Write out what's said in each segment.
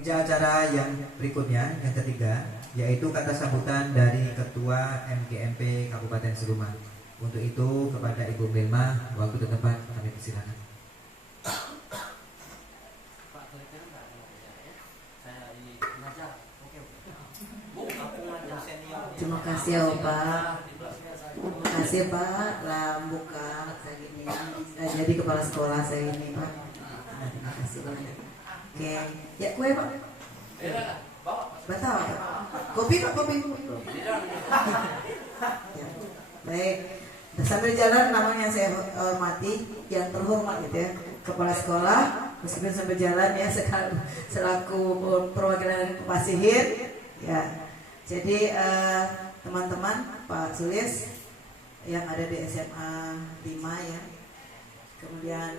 Acara yang berikutnya, yang ketiga, yaitu kata sambutan dari Ketua MGMP Kabupaten Seruman. Untuk itu kepada Ibu Belma, waktu dan tempat kami persilakan. Terima kasih ya Pak. Terima kasih Pak. Lah buka saya gini. Jadi kepala sekolah saya ini Pak. Terima kasih banyak. Oke, ya kue Pak. Batal Pak. Kopi Pak, kopi. Ya. Baik. Sambil jalan namanya saya hormati, yang terhormat gitu ya, kepala sekolah, meskipun sambil jalan ya selaku perwakilan Pasihir ya. Jadi teman-teman Pak Sulis yang ada di SMA 5 ya, kemudian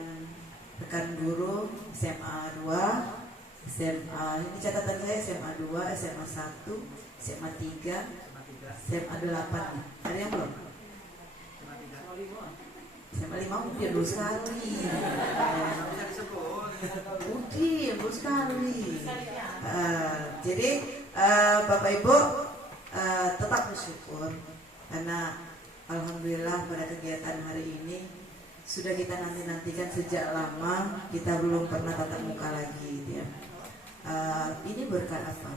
rekan guru SMA 2, SMA ini catatan saya SMA 2, SMA 1, SMA 3, SMA 8. Ada yang belum? SMA 5 udah dulu sekali. Udah dulu sekali. Jadi Bapak Ibu tetap bersyukur karena alhamdulillah pada kegiatan hari ini sudah kita nantikan sejak lama, kita belum pernah tatap muka lagi gitu ya. Ini berkat apa?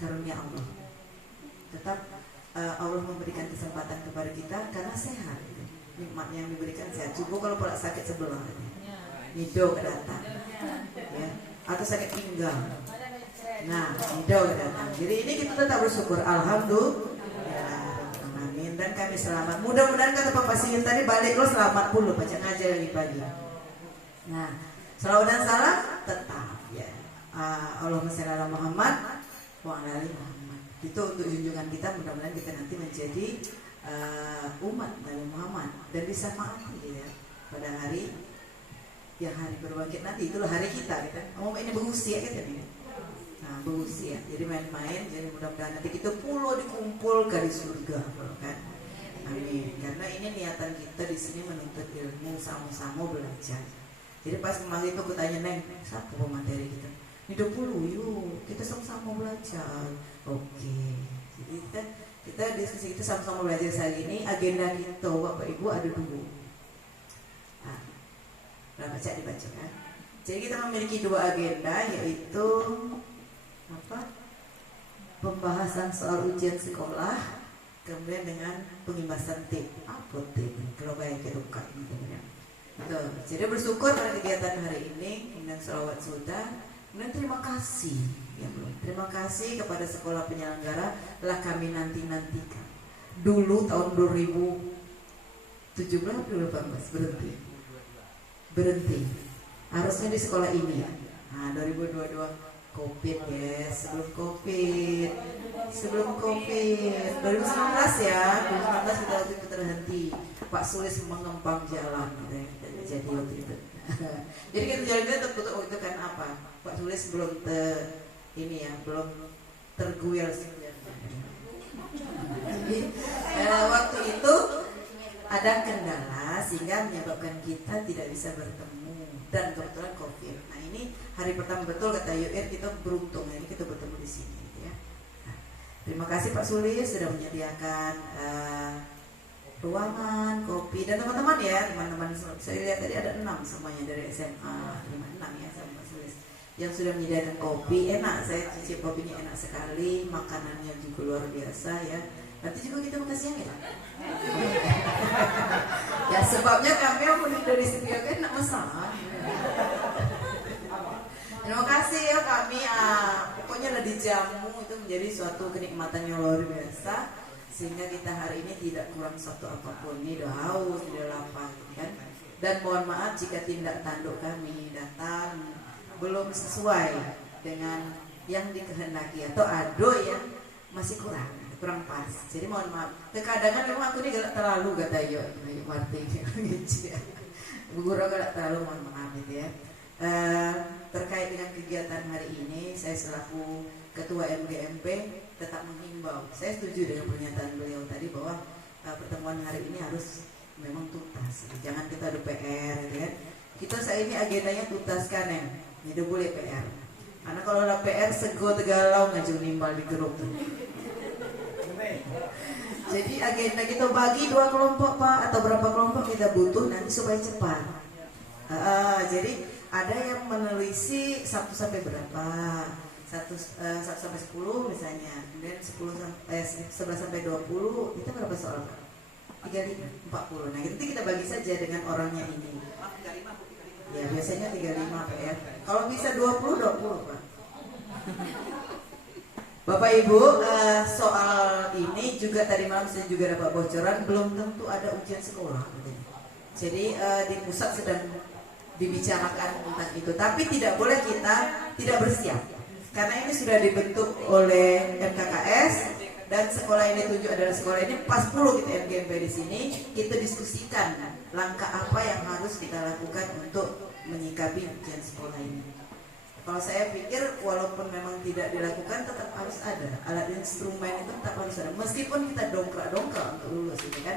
Karunia Allah. Tetap Allah memberikan kesempatan kepada kita karena sehat gitu. Nikmatnya yang diberikan sehat. Cukup kalau pula sakit sebelah nido kedatang ya, atau sakit pinggang. Nah, nido kedatang. Jadi ini kita tetap bersyukur. Alhamdulillah. Amin. Dan kami selamat. Mudah-mudahan kata Pak Pasien tadi balik lo selamat puluh baca ngajar lagi pagi. Nah, salawat dan salam tetap ya. Allahumma shalli ala Muhammad wa ala ali Muhammad. Itu untuk junjungan kita, mudah-mudahan kita nanti menjadi umat Nabi Muhammad dan bisa mati ya pada hari yang hari berbangkit nanti. Itulah hari kita gitu. Ini berusia gitu ini. Nah, berusia. Jadi main-main. Jadi mudah-mudahan nanti kita pulau dikumpulkan di surga, kan? Amin. Karena ini niatan kita di sini menuntut ilmu, sama-sama belajar. Jadi pas kemarin itu aku tanya Neng, siapa pemateri kita? Ini 20 yuk, kita sama-sama belajar. Oke. Jadi kita diskusi itu sama-sama belajar hari ini. Agenda kita Bapak Ibu ada 2. Nah, baca dibacakan. Jadi kita memiliki 2 agenda, yaitu pembahasan soal ujian sekolah, kemudian dengan pengimbasan tim. Apa tim? Kalau kayak kita buka ini kemudian. Jadi bersyukur pada kegiatan hari ini, kemudian sholawat sudah, kemudian terima kasih. Ya belum. Terima kasih kepada sekolah penyelenggara lah kami nantikan. Dulu tahun 2017 2018 berhenti. Harusnya di sekolah ini ya. Nah, 2022 Covid ya, sebelum Covid 2019 ya, 2019 kita waktu itu terhenti. Pak Sulis mengempang jalan gitu ya, jadi waktu itu. Jadi kita jalan tertutup waktu itu kan apa? Pak Sulis belum belum terguil sebenarnya. Jadi waktu itu ada kendala sehingga menyebabkan kita tidak bisa bertemu dan kebetulan Covid. Nah ini hari pertama betul kata UR kita beruntung ini kita bertemu di sini gitu ya. Nah, terima kasih Pak Sulis sudah menyediakan ruangan, kopi dan teman-teman ya, teman-teman saya lihat tadi ada 6 semuanya dari SMA 56 ya sama Pak Sulis yang sudah menyediakan kopi. Enak, saya cicip kopinya enak sekali, makanannya juga luar biasa ya. Nanti juga kita makan siang ya. Ya sebabnya kami yang mudik dari studio kan enggak masalah. Terima kasih ya kami, pokoknya ada jamu itu menjadi suatu kenikmatan yang luar biasa sehingga kita hari ini tidak kurang satu apapun. Ini udah haus, udah lapar kan. Dan mohon maaf jika tindak tanduk kami datang belum sesuai dengan yang dikehendaki atau ado yang masih kurang pas. Jadi mohon maaf. Terkadang memang aku ini galak terlalu kata yo Martin gitu ya. Bu Guru galak terlalu, mohon maaf gitu ya. Terkait dengan kegiatan hari ini, saya selaku Ketua MGMP tetap menghimbau. Saya setuju dengan pernyataan beliau tadi bahwa pertemuan hari ini harus memang tuntas. Jangan kita ada PR gitu ya. Kita saat ini agendanya tuntaskan ya. Tidak boleh PR. Karena kalau ada PR sego tegalau ngajung nimbal di grup. Jadi agenda kita bagi 2 kelompok Pak, atau berapa kelompok kita butuh nanti supaya cepat. Jadi ada yang menelisih 1 sampai berapa, 1 sampai 10 misalnya, kemudian 11 sampai 20 itu berapa soal Pak? 35, 40. Nah nanti kita bagi saja dengan orangnya ini. Ya biasanya 35 PR. Kalau bisa 20 Pak. Bapak Ibu, soal ini juga tadi malam saya juga dapat bocoran, belum tentu ada ujian sekolah. Jadi di pusat sedang dibicarakan tentang itu, tapi tidak boleh kita tidak bersiap, karena ini sudah dibentuk oleh MKKS dan sekolah ini tunjuk adalah sekolah ini pas 10 kita MGMP di sini, kita diskusikan langkah apa yang harus kita lakukan untuk menyikapi ujian sekolah ini. Kalau saya pikir walaupun memang tidak dilakukan tetap harus ada alat instrumen itu, tetap harus ada meskipun kita dongkrak untuk lulus gitu kan.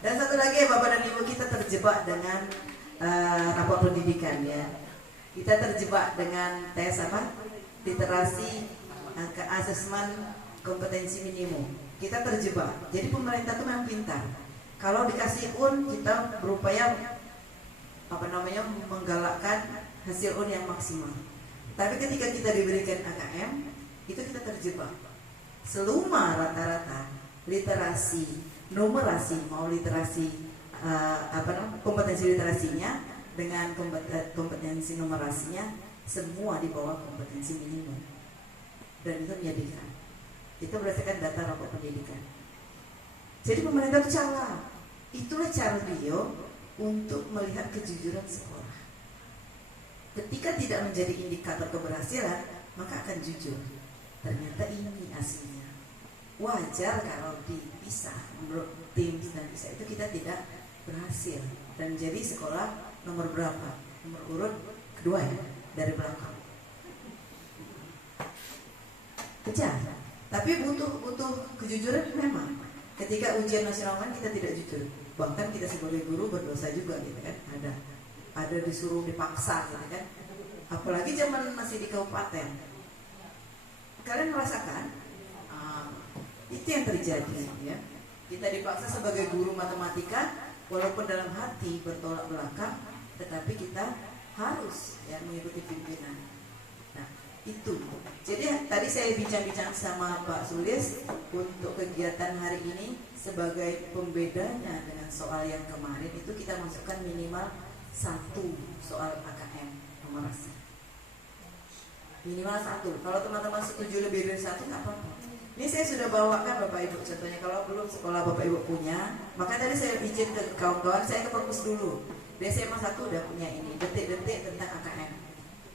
Dan satu lagi Bapak dan Ibu, kita terjebak dengan rapor pendidikan ya. Kita terjebak dengan tes apa? Literasi, asesmen kompetensi minimum. Kita terjebak. Jadi pemerintah itu memang pintar. Kalau dikasih kita berupaya menggalakkan hasil yang maksimal. Tapi ketika kita diberikan AKM, itu kita terjebak. Seluma rata-rata literasi, numerasi, mau literasi kompetensi literasinya dengan kompetensi numerasinya semua di bawah kompetensi minimum. Dan itu menyedihkan. Itu berdasarkan data rapor pendidikan. Jadi pemerintah itu salah. Itulah cara beliau untuk melihat kejujuran sekolah. Ketika tidak menjadi indikator keberhasilan, maka akan jujur. Ternyata ini aslinya. Wajar kalau dipisah, menurut tim dan bisa itu kita tidak berhasil dan jadi sekolah nomor berapa? Nomor urut kedua ya, dari belakang. Kejar. Tapi butuh kejujuran memang. Ketika ujian nasional kita tidak jujur. Bahkan kita sebagai guru berdosa juga gitu kan. Ada disuruh dipaksa gitu kan. Apalagi zaman masih di kabupaten. Kalian merasakan itu yang terjadi ya. Kita dipaksa sebagai guru matematika walaupun dalam hati bertolak belakang, tetapi kita harus ya mengikuti pimpinan. Nah, itu. Jadi tadi saya bincang-bincang sama Pak Sulis untuk kegiatan hari ini sebagai pembedanya dengan soal yang kemarin itu kita masukkan minimal 1 soal AKM numerasi. Minimal 1. Kalau teman-teman setuju lebih dari 1 nggak apa-apa. Ini saya sudah bawakan Bapak Ibu contohnya. Kalau belum sekolah Bapak Ibu punya, maka tadi saya izin ke kawan-kawan saya ke perpus dulu. Di SMA 1 udah punya ini detik-detik tentang AKM.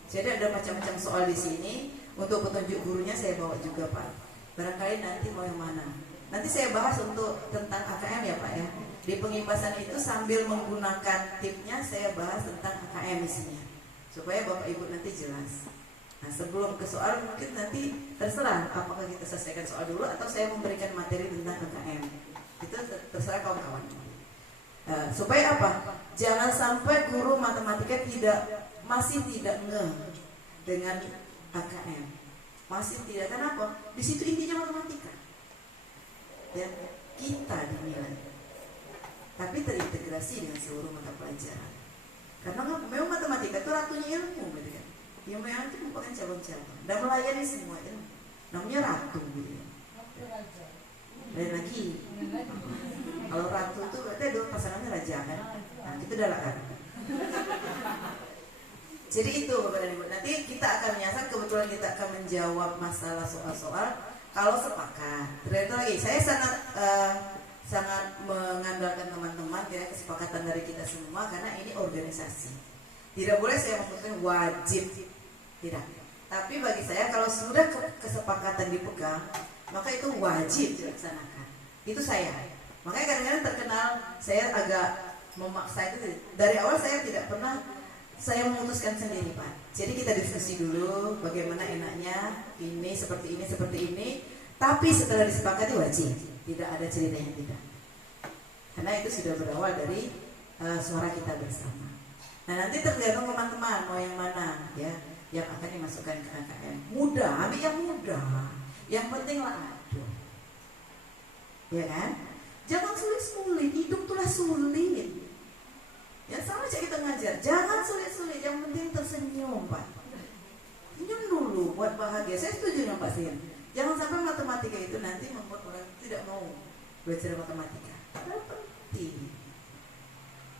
Jadi ada macam-macam soal di sini. Untuk petunjuk gurunya saya bawa juga Pak. Barangkali nanti mau yang mana. Nanti saya bahas untuk tentang AKM ya Pak ya. Di pengimpasan itu sambil menggunakan tipnya saya bahas tentang AKM isinya. Supaya Bapak Ibu nanti jelas. Nah sebelum ke soal mungkin nanti terserah apakah kita selesaikan soal dulu atau saya memberikan materi tentang AKM. Itu terserah kawan-kawan. Supaya apa? Jangan sampai guru matematika masih tidak ngeh dengan AKM. Masih tidak, kenapa? Di situ intinya matematika. Ya, kita dinilai. Tapi terintegrasi dengan seluruh mata pelajaran. Karena memang matematika itu ratunya ilmu, gitu kan. Yang memang itu merupakan cabang-cabang dan melayani semua ilmu. Namanya ratu, gitu ya. Lain lagi. Kalau ratu itu berarti ada pasangannya raja kan. Nah, itu adalah kan. Jadi itu Bapak dan Ibu. Nanti kita akan menyasar, kebetulan kita akan menjawab masalah soal-soal kalau sepakat. Ternyata lagi, saya sangat mengandalkan teman-teman ya, kesepakatan dari kita semua karena ini organisasi. Tidak boleh saya memutuskan wajib, tidak. Tapi bagi saya kalau sudah kesepakatan dipegang, maka itu wajib dilaksanakan. Itu saya. Makanya kadang-kadang terkenal saya agak memaksa itu. Dari awal saya tidak pernah saya memutuskan sendiri Pak. Jadi kita diskusi dulu bagaimana enaknya ini seperti ini. Tapi setelah disepakati wajib. Tidak ada ceritanya tidak. Karena itu sudah berawal dari suara kita bersama. Nah nanti tergantung teman-teman mau yang mana ya. yang akan dimasukkan ke KKN. Mudah, ambil yang mudah. Yang penting lah ada. Ya kan? Jangan sulit-sulit, hidup itulah sulit. Ya sama aja kita ngajar, jangan sulit-sulit, yang penting tersenyum Pak. Senyum dulu buat bahagia. Saya setuju dengan Pak Sian. Jangan sampai matematika itu nanti membuat orang tidak mau belajar matematika. Padahal penting.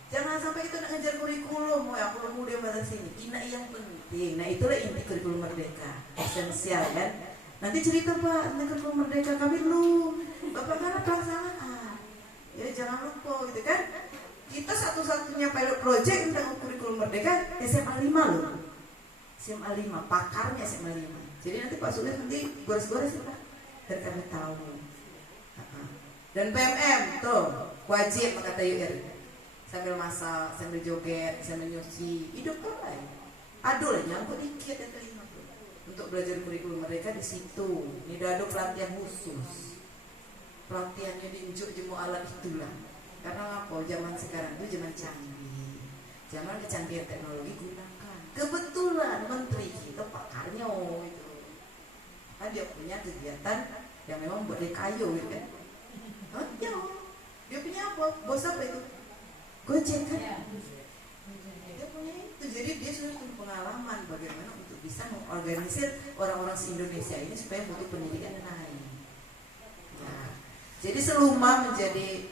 Jangan sampai kita nak ngajar kurikulum, aku mudah bahasa sini. Ini yang penting. Nah itulah inti kurikulum merdeka, esensial kan. Nanti cerita Pak tentang kurikulum merdeka kami dulu. Bapak karena pelaksanaan. Ya jangan lupa gitu kan. Kita satu-satunya pilot project tentang kurikulum merdeka SMA 5 loh. SMA 5, pakarnya SMA 5. Jadi nanti Pak Sulis nanti gores-gores ya Pak. Dan kami tahu. Dan PMM tuh wajib kata UR. Sambil masak, sambil joget, sambil nyuci, hidup kan? Aduh lah nyangkut dikit yang kelima tuh. Untuk belajar kurikulum mereka di situ. Ini ada pelatihan khusus. Pelatihannya diinjuk jemu alat itulah. Karena apa? Zaman sekarang itu zaman canggih. Zaman kecanggihan teknologi gunakan. Kebetulan menteri kita Pak Karnyo itu. Kan dia punya kegiatan yang memang buat dia kayu gitu kan. Ya, dia punya apa? Bos apa itu? Gojek kan? Dia punya itu. Jadi dia sudah punya pengalaman bagaimana untuk bisa mengorganisir orang-orang se-Indonesia ini supaya butuh pendidikan naik. Nah, jadi Seluma menjadi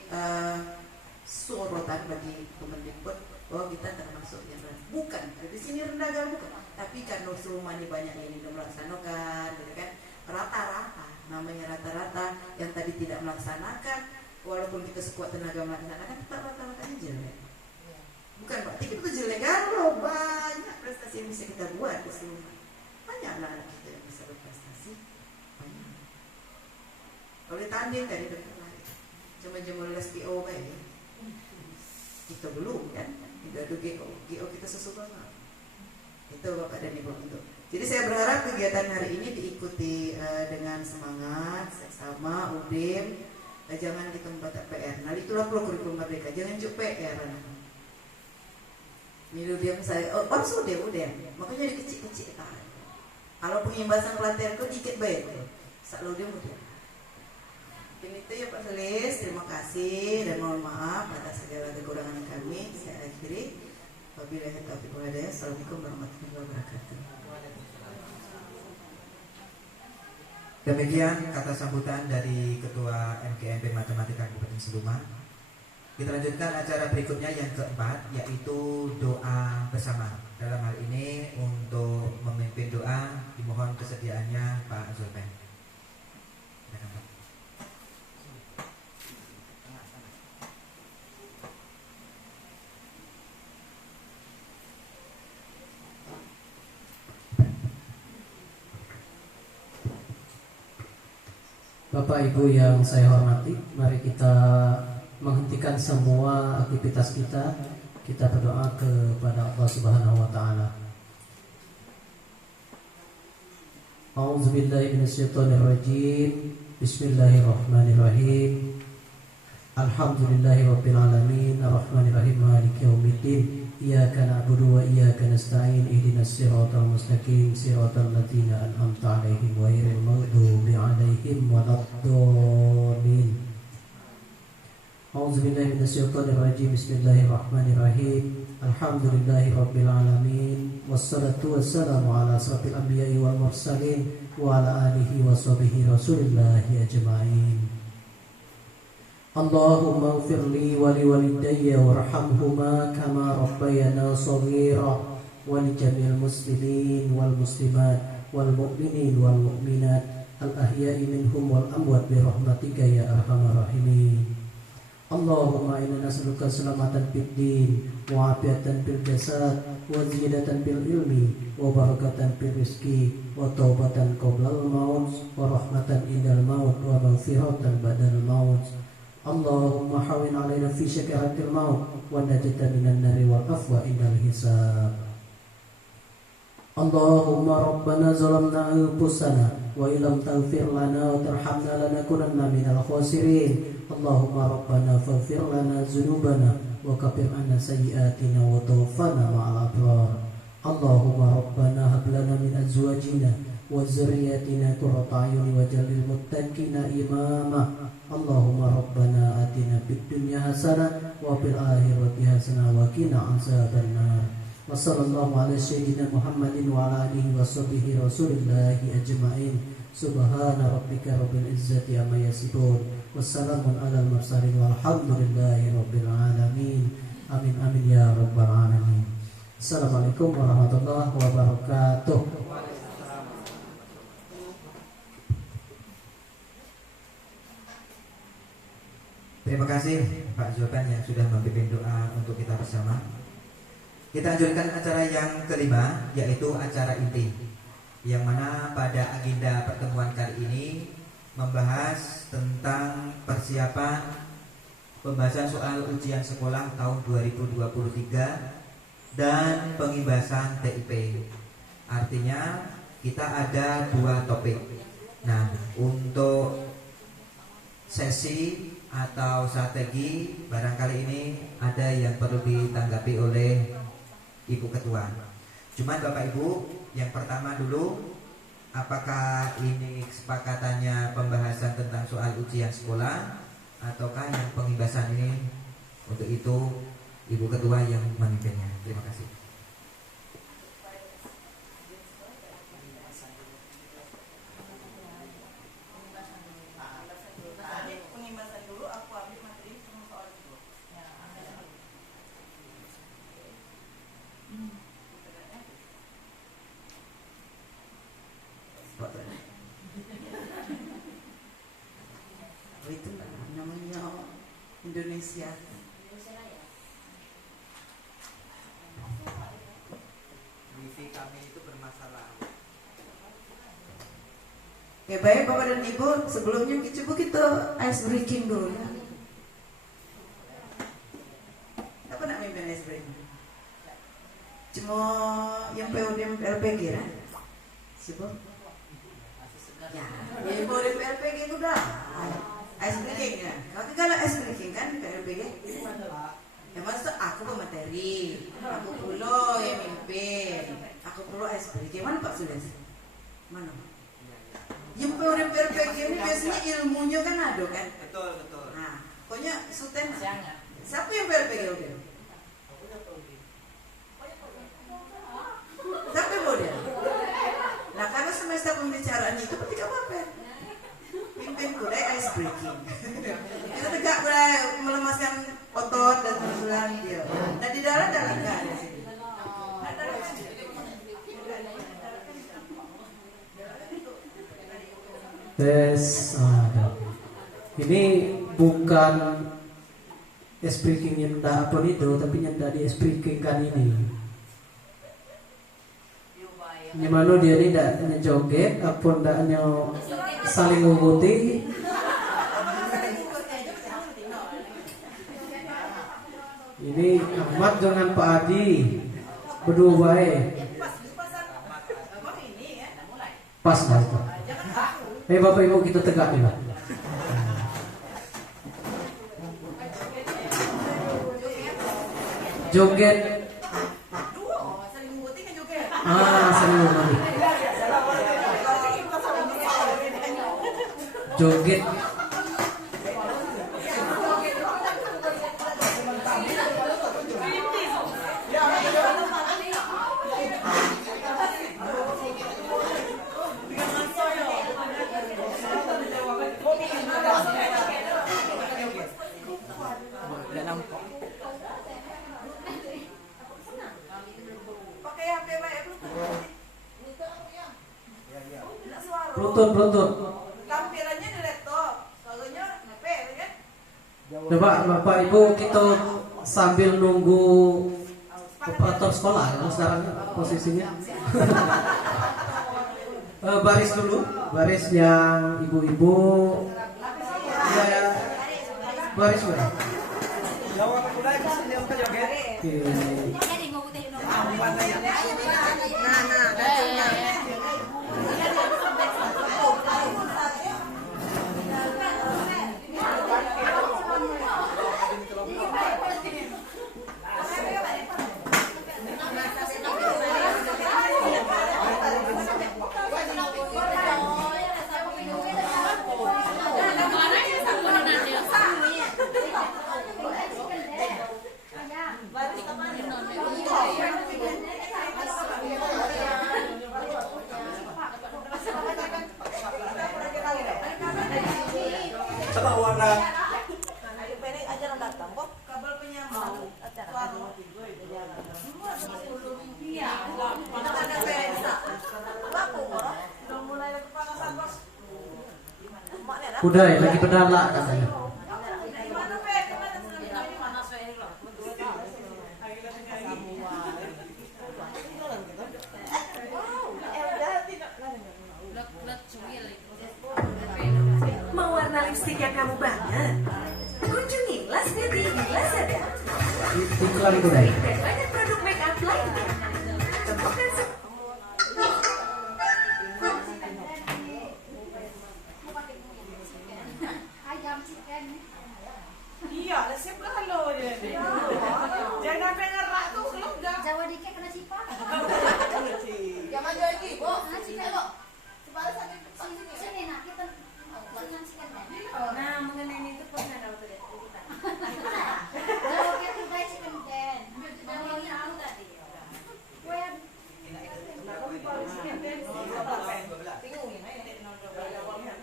sorotan bagi Kemendikbud bahwa kita termasuk yang rendah. Bukan, di sini rendah gak bukan. Tapi karena Seluma ini banyak yang tidak melaksanakan, gitu kan? Rata-rata, namanya rata-rata yang tadi tidak melaksanakan, walaupun kita sekuat tenaga melaksanakan, tetap rata-ratanya jelek. Bukan berarti kita jelek kan? Loh, banyak prestasi yang bisa kita buat di Seluma. Banyak anak-anak kita yang bisa berprestasi. Banyak. Kalau ditanding tadi dekat lagi, cuma jemur SPO baik. Kita belum kan, tidak ada GO kita sesuatu banget. Itu Bapak dan Ibu untuk. Jadi saya berharap kegiatan hari ini diikuti dengan semangat, seksama, UDIM. Jangan kita membuat PR. Nah itulah kurikulum merdeka. Jangan juga PR. Ini dia saya, udah. Makanya dikecil-kecil kan. Kalau pengimbasan pelatihan itu dikit baik. Selalu dia mudah. Itu ya Pak Sulis, terima kasih dan mohon maaf atas segala kekurangan kami. Saya akhiri. Wabillahi taufiq wal hidayah. Assalamualaikum warahmatullahi wabarakatuh. Demikian kata sambutan dari Ketua MKMP Matematika Kabupaten Seluma. Kita lanjutkan acara berikutnya yang keempat, yaitu doa bersama. Dalam hal ini untuk memimpin doa dimohon kesediaannya Pak Zulpen. Bapak Ibu yang saya hormati, mari kita menghentikan semua aktivitas kita. Kita berdoa kepada Allah Subhanahu wa taala. A'udzubillahi minasyaitonirrajim. Bismillahirrahmanirrahim. Alhamdulillahirabbil alamin, arrahmanirrahim, maliki yaumiddin. Iyyaka na'budu wa iyyaka nasta'in. Ihdinas siratal mustaqim, siratal ladzina an'amta 'alaihim ghairil maghdubi 'alaihim waladdallin. A'udzubillahi minasyaitonir rajim. Bismillahirrahmanirrahim. Alhamdulillahirabbil alamin, wassalatu wassalamu ala asrofil anbiya'i wal mursalin wa ala alihi wa sahbihi rasulillahi ajma'in. Allahumma ighfirli wa liwalidayya warhamhuma kama rabbayana shaghira wa li jami'il muslimin wal muslimat wal mu'minin wal mu'minat al ahya'i minhum wal amwat bi rahmatika ya arhamar rahimin. Allahumma inna nas'aluka salamatan fid din wa afiatan fil jasad wa ziyadatan fil ilmi wa barakatan fil rizqi wa taubatan qoblal maut wa rahmatan indal maut wa maghfiratan ba'dal maut. Allahumma hawin alaina fi syakaratil maut wa najata minan nari wal afwa indal hisab. Allahumma rabbana zalamna anfusana wa illam taghfir lana wa tarhamna lanakunanna minal khasirin. Allahumma rabbana faghfir lana dzunubana wa kaffir 'anna sayyi'atina wa tawaffana ma'al abrar. Allahumma rabbana hab lana min azwajina wa dzurriyyatina qurrata a'yun waj'alil muttaqina imama. Allahumma rabbana atina fid dunya hasanah wa fil akhirati hasanah wa qina azabannar. Wa sallallahu ala sayyidina Muhammadin wa ala alihi wa sahbihi rasulillahi ajma'in. Subhana rabbika rabbil izzati amma yasifun. Wassalamun alal mursalin walhamdulillahi rabbil alamin. Amin amin ya rabbal alamin. Assalamualaikum warahmatullahi wabarakatuh. Terima kasih Pak Zulpan yang sudah memimpin doa untuk kita bersama. Kita lanjutkan acara yang kelima, yaitu acara inti, yang mana pada agenda pertemuan kali ini membahas tentang persiapan pembahasan soal ujian sekolah tahun 2023 dan pengimbasan TIP. Artinya kita ada 2 topik. Nah, untuk sesi atau strategi barangkali ini ada yang perlu ditanggapi oleh Ibu Ketua. Cuman Bapak Ibu, yang pertama dulu, apakah ini kesepakatannya pembahasan tentang soal ujian sekolah ataukah yang pengimbasan ini? Untuk itu Ibu Ketua yang memimpinnya. Terima kasih. Itu namanya Indonesia. Wifi kami itu bermasalah. Oke, baik Bapak dan Ibu, sebelumnya kita ice breaking dulu ya. Apa nak mimpin ice breaking? Cuma yang POD LPG kan? Siapa? Ya, yang POD LPG itu dah ice breaking ya. Kalau ice breaking kan LPG. Ya maksud aku pemateri, aku pula yang mimpin, aku pula ice breaking. Mana Pak Sudes? Mana? Yang POD ini biasanya ilmunya kan ada kan? Betul. Nah, pokoknya Suten. Siapa yang POD? Siapa yang POD? Nah, karena semester pembicaraannya itu ketika apa? Pimpin kuda ice breaking. Kita tegak kuda melemaskan otot dan tulang dia. Nah, di dalam enggak ada sini. Tes, ini bukan ice breaking nyenda apa itu, tapi nyenda di ice breaking kan ini. Gimana dia ini tidak ngejoget, apa tidak saling mengikuti. Ini Ahmad dengan Pak Adi berdua baik. Pas lah itu. Bapak Ibu kita tegak nih Pak. Joget. Saling mengikuti. Joget. Bluetooth. Tampilannya di laptop, soalnya ngapain kan? Coba Bapak Ibu kita sambil nunggu operator sekolah ya, sekarang posisinya. Baris dulu, baris yang ibu-ibu. Ya, baris sudah. Udah ya, lagi pedala katanya. Mau warna lipstik yang kamu banget? Kunjungi Las Beauty di Lazada. Iklan Kudai. Dan banyak produk make up lainnya. Temukan Iya, resep lah lo dia. Jangan sampai ngerak tuh kalau udah. Jawa dikit kena cipa. Ya maju lagi, Bu. Kena cipa lo. Sini nak kita Nah, mengenai itu pernah tahu tidak? Jawa kita baik chicken den. Mau yang aku tadi. Web.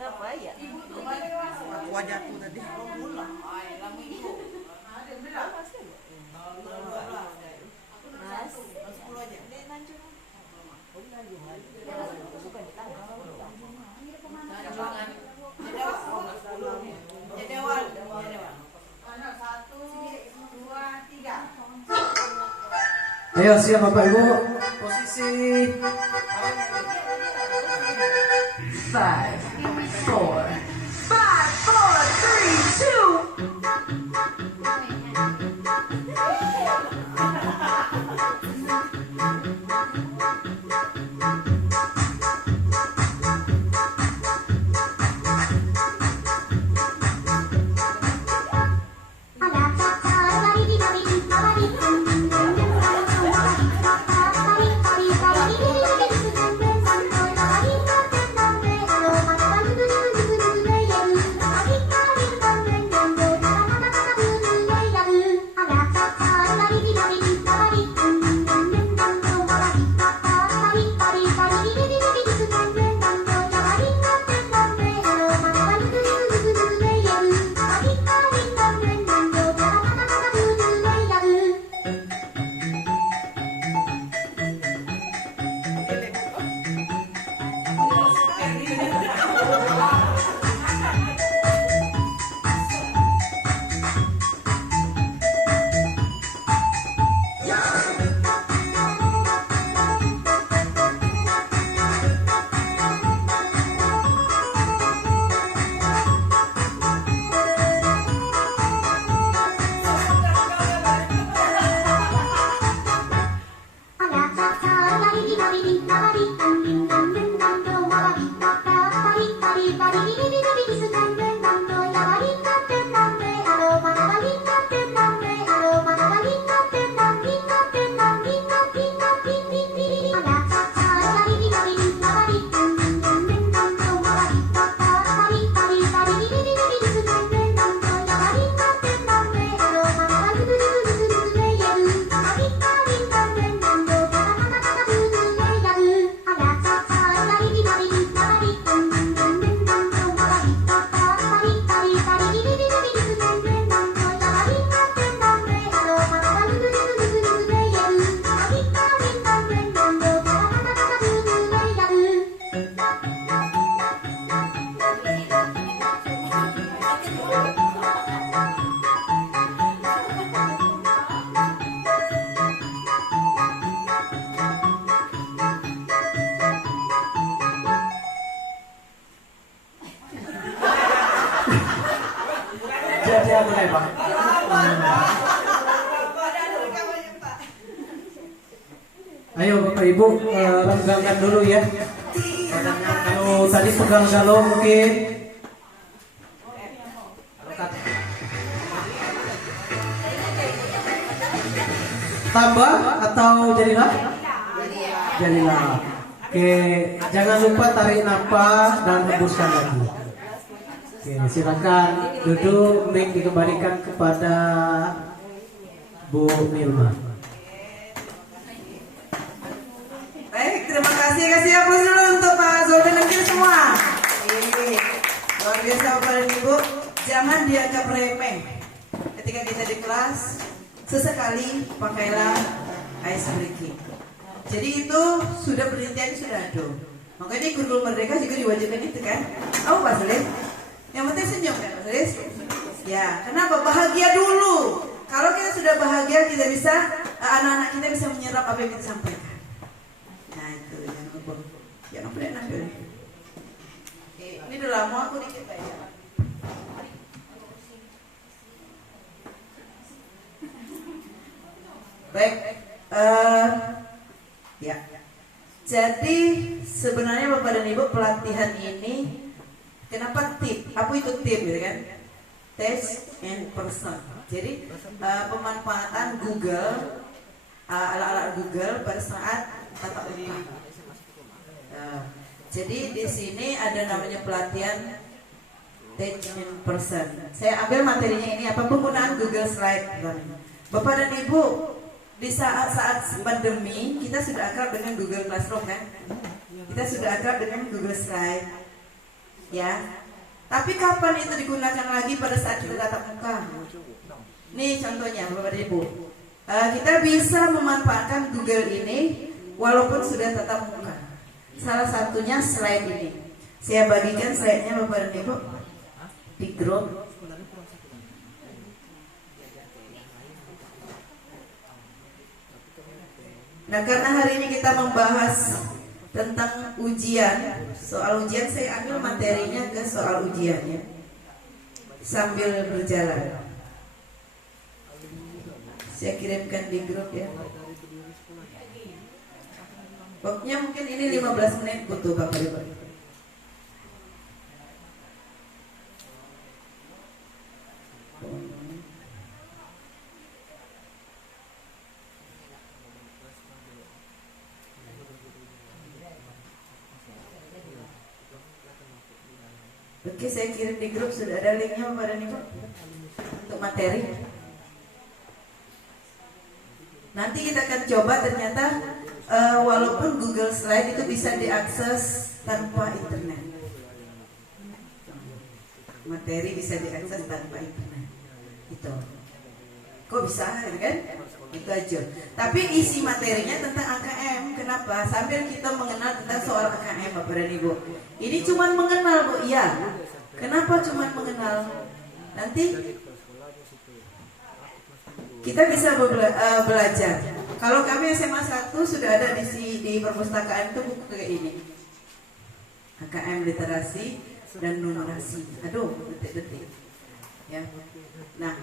Apa ya? Wajahku tadi. Jadi awal. 1, 2, 3. Ayo siap Bapak Ibu. Posisi 5, 4, 5, jadi apa nih Pak? Ayo Bapak Ibu renggangkan dulu ya. Kalau tadi pegang galon mungkin tambah atau jadilah? Jadilah. Oke, jangan lupa tarik nafas dan hembuskan lagi. Oke, silakan duduk, mic dikembalikan kepada Bu Milma. Baik, terima kasih. Kasih aplaus dulu untuk Pak Zoldan dan kita semua. Luar biasa Bapak dan Ibu. Jangan dianggap remeh. Ketika kita di kelas, sesekali pakailah ice breaking. Jadi itu sudah penelitian sudah ada. Makanya guru merdeka juga diwajibkan itu kan. Oh Pak Salim? Yang penting senyum kan Mas Riz? Ya, kenapa? Bahagia dulu. Kalau kita sudah bahagia, kita bisa, anak-anak kita bisa menyerap apa yang kita sampaikan. Nah itu, jangan lupa. Jangan lupa nampil. Oke, ini udah lama aku dikit aja. Baik, ya. Jadi sebenarnya Bapak dan Ibu pelatihan ini kenapa tip? Apa itu tip gitu kan? Test and person. Jadi pemanfaatan Google, alat-alat Google pada saat tatap muka. Jadi di sini ada namanya pelatihan test and person. Saya ambil materinya ini apa penggunaan Google Slide. Bapak dan Ibu, di saat pandemi kita sudah akrab dengan Google Classroom kan? Kita sudah akrab dengan Google Slide, ya. Tapi kapan itu digunakan lagi pada saat kita tatap muka? Nih contohnya Bapak dan Ibu, kita bisa memanfaatkan Google ini walaupun sudah tatap muka. Salah satunya slide ini. Saya bagikan slide-nya Bapak dan Ibu di grup. Nah, karena hari ini kita membahas tentang ujian, soal ujian, saya ambil materinya ke soal ujiannya sambil berjalan. Saya kirimkan di grup ya. Waktunya mungkin ini 15 menit butuh Bapak Ibu. Oke, saya kirim di grup, sudah ada linknya Bapak dan Ibu untuk materi. Nanti kita akan coba ternyata walaupun Google Slide itu bisa diakses tanpa internet. Materi bisa diakses tanpa internet. Itu. Kok bisa kan? Itu aja. Tapi isi materinya tentang AKM. Kenapa? Sambil kita mengenal tentang soal AKM Bapak dan Ibu. Ini cuma mengenal Bu, iya. Kenapa cuma mengenal? Nanti kita bisa belajar. Kalau kami SMA 1 sudah ada di perpustakaan itu buku kayak ini. AKM literasi dan numerasi. Aduh, detik-detik. Ya. Nah,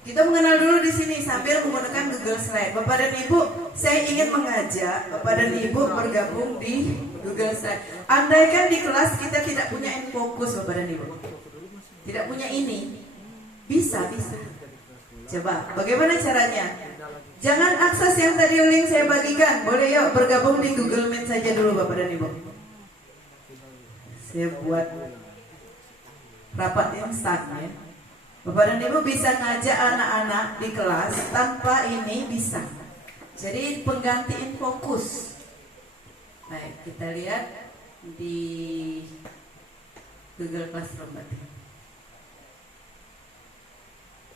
kita mengenal dulu di sini sambil menggunakan Google Slide. Bapak dan Ibu, saya ingin mengajak Bapak dan Ibu bergabung di Google Slide. Andaikan di kelas kita tidak punya Infokus Bapak dan Ibu, tidak punya ini, bisa. Coba, bagaimana caranya? Jangan akses yang tadi link saya bagikan. Boleh yuk bergabung di Google Meet saja dulu Bapak dan Ibu. Saya buat rapat instan ya. Bapak dan Ibu bisa ngajak anak-anak di kelas tanpa ini bisa. Jadi pengganti Infokus. Baik, kita lihat di Google Classroom berarti.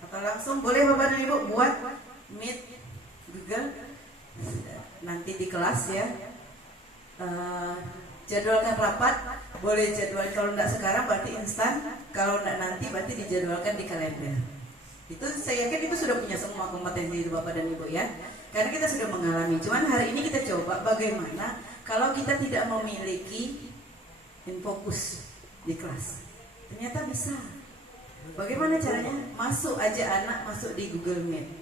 Atau langsung boleh Bapak dan Ibu buat Meet Google nanti di kelas ya. Jadwalkan rapat, boleh jadwal kalau tidak sekarang berarti instan, kalau tidak nanti berarti dijadwalkan di kalender. Itu saya yakin itu sudah punya semua kompetensi itu Bapak dan Ibu ya. Karena kita sudah mengalami. Cuman hari ini kita coba bagaimana kalau kita tidak memiliki Infokus di kelas. Ternyata bisa. Bagaimana caranya? Masuk aja anak masuk di Google Meet.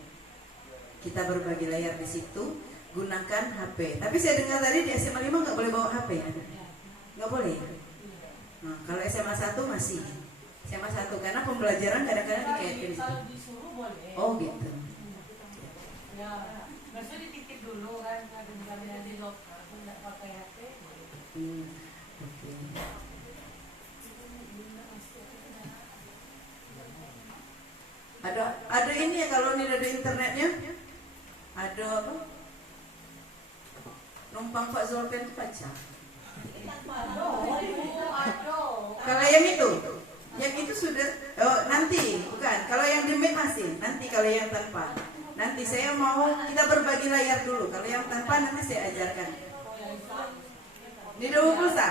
Kita berbagi layar di situ. Gunakan HP. Tapi saya dengar tadi di SMA 5 nggak boleh bawa HP ya? Nggak boleh. Nah, kalau SMA 1 masih. SMA 1 karena pembelajaran kadang-kadang dikaitkan. Kalau disuruh boleh. Oh gitu. Ya, maksudnya dititip dulu kan, ada misalnya di loker, aku nggak pakai HP. Oke. Ada ini ya kalau ini ada internetnya. Ada apa? Numpang Pak Zolpen itu baca. Kalau yang itu sudah nanti bukan. Kalau yang di Meet masih. Nanti kalau yang tanpa. Nanti saya mau kita berbagi layar dulu. Kalau yang tanpa nanti saya ajarkan. Di 20 pulsa.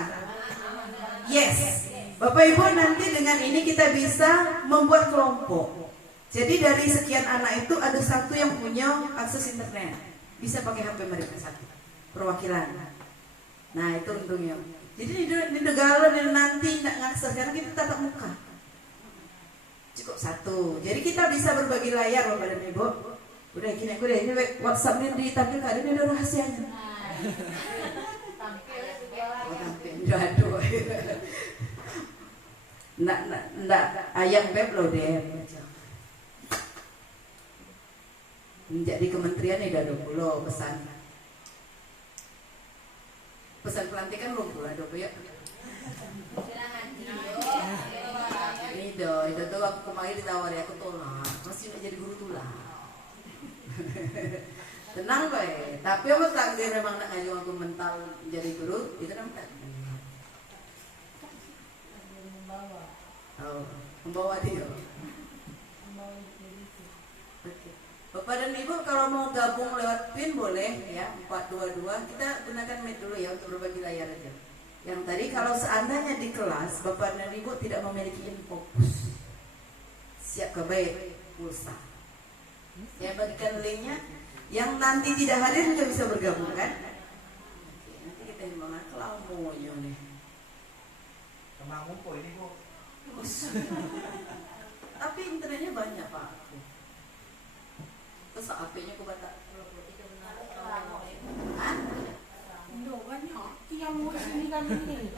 Yes. Bapak Ibu, nanti dengan ini kita bisa membuat kelompok. Jadi dari sekian anak itu ada satu yang punya akses internet, bisa pakai HP mereka satu, perwakilan. Nah itu untungnya. Jadi di negara nanti tidak ngakses karena kita tatap muka, cukup satu. Jadi kita bisa berbagi layar Bapak dan Ibu. Udah gini, ini WhatsApp ini ditampilkan, ini ada rahasianya. Aduh. Nggak ayam beb loh deh. Menjadi kementerian ini ada dulu pesan pelantikan belum pula ada ya. Ini itu tuh aku kemarin ditawari aku tolak, masih nggak jadi guru tulah. Tenang baik, tapi apa takdir memang nak ngajung aku mental jadi guru itu nampak. Oh, membawa dia. Okay. Bapak dan Ibu kalau mau gabung lewat PIN boleh ya 422. Kita gunakan Meet dulu ya untuk berbagi layar aja. Yang tadi kalau seandainya di kelas Bapak dan Ibu tidak memiliki infocus, siap ke baik pulsa. Saya bagikan linknya. Yang nanti tidak hadir juga bisa bergabung kan? Oke, nanti kita gimana kelamunya nih. Kemang po ini Bu. Tapi internetnya banyak Pak. Terus HP-nya aku batak. Hah? Loh, banyak. Tiang mau sini kan ini.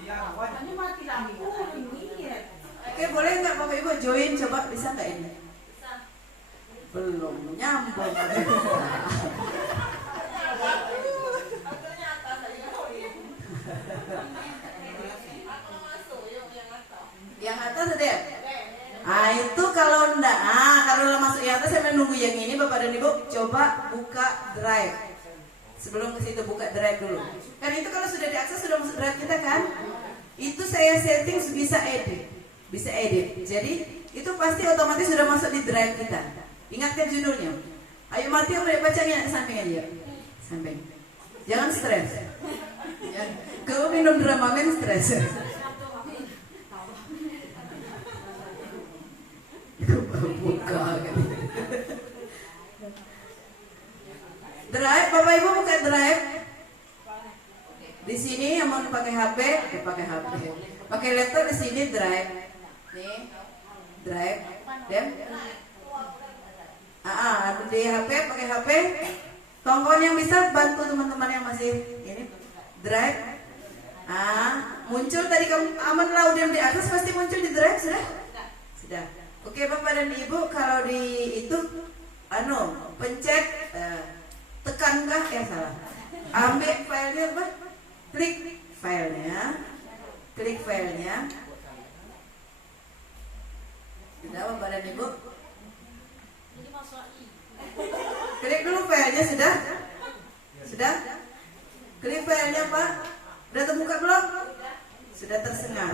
Ini mati lampu ini ya. Oke, boleh nggak Bapak Ibu join coba, bisa nggak ini? Belum nyambung. Yang atas ada ya? Itu kalau enggak, kalau masuk yang atas saya menunggu yang ini Bapak dan Ibu coba buka drive. Sebelum ke situ buka drive dulu. Kan itu kalau sudah diakses sudah masuk drive kita kan? Itu saya setting bisa edit. Bisa edit. Jadi itu pasti otomatis sudah masuk di drive kita. Ingatkan judulnya. Ayo mati yang udah bacanya samping aja. Samping. Jangan stres. Ya. Kalau minum Dramamen stres. Buka. Drive, Bapak Ibu buka drive. Di sini yang mau pakai HP, pakai HP. Pakai laptop di sini drive. Nih. Drive. Dan di HP pakai HP. Tongkol yang bisa bantu teman-teman yang masih ini drive. Muncul tadi kamu aman lah udah di atas pasti muncul di drive sudah? Sudah. Oke Bapak dan Ibu kalau di itu pencet tekankah salah. Ambil filenya apa? Klik filenya. Sudah Bapak dan Ibu? Klik dulu filenya sudah? Sudah? Klik filenya Pak. Sudah terbuka belum? Sudah tersengar.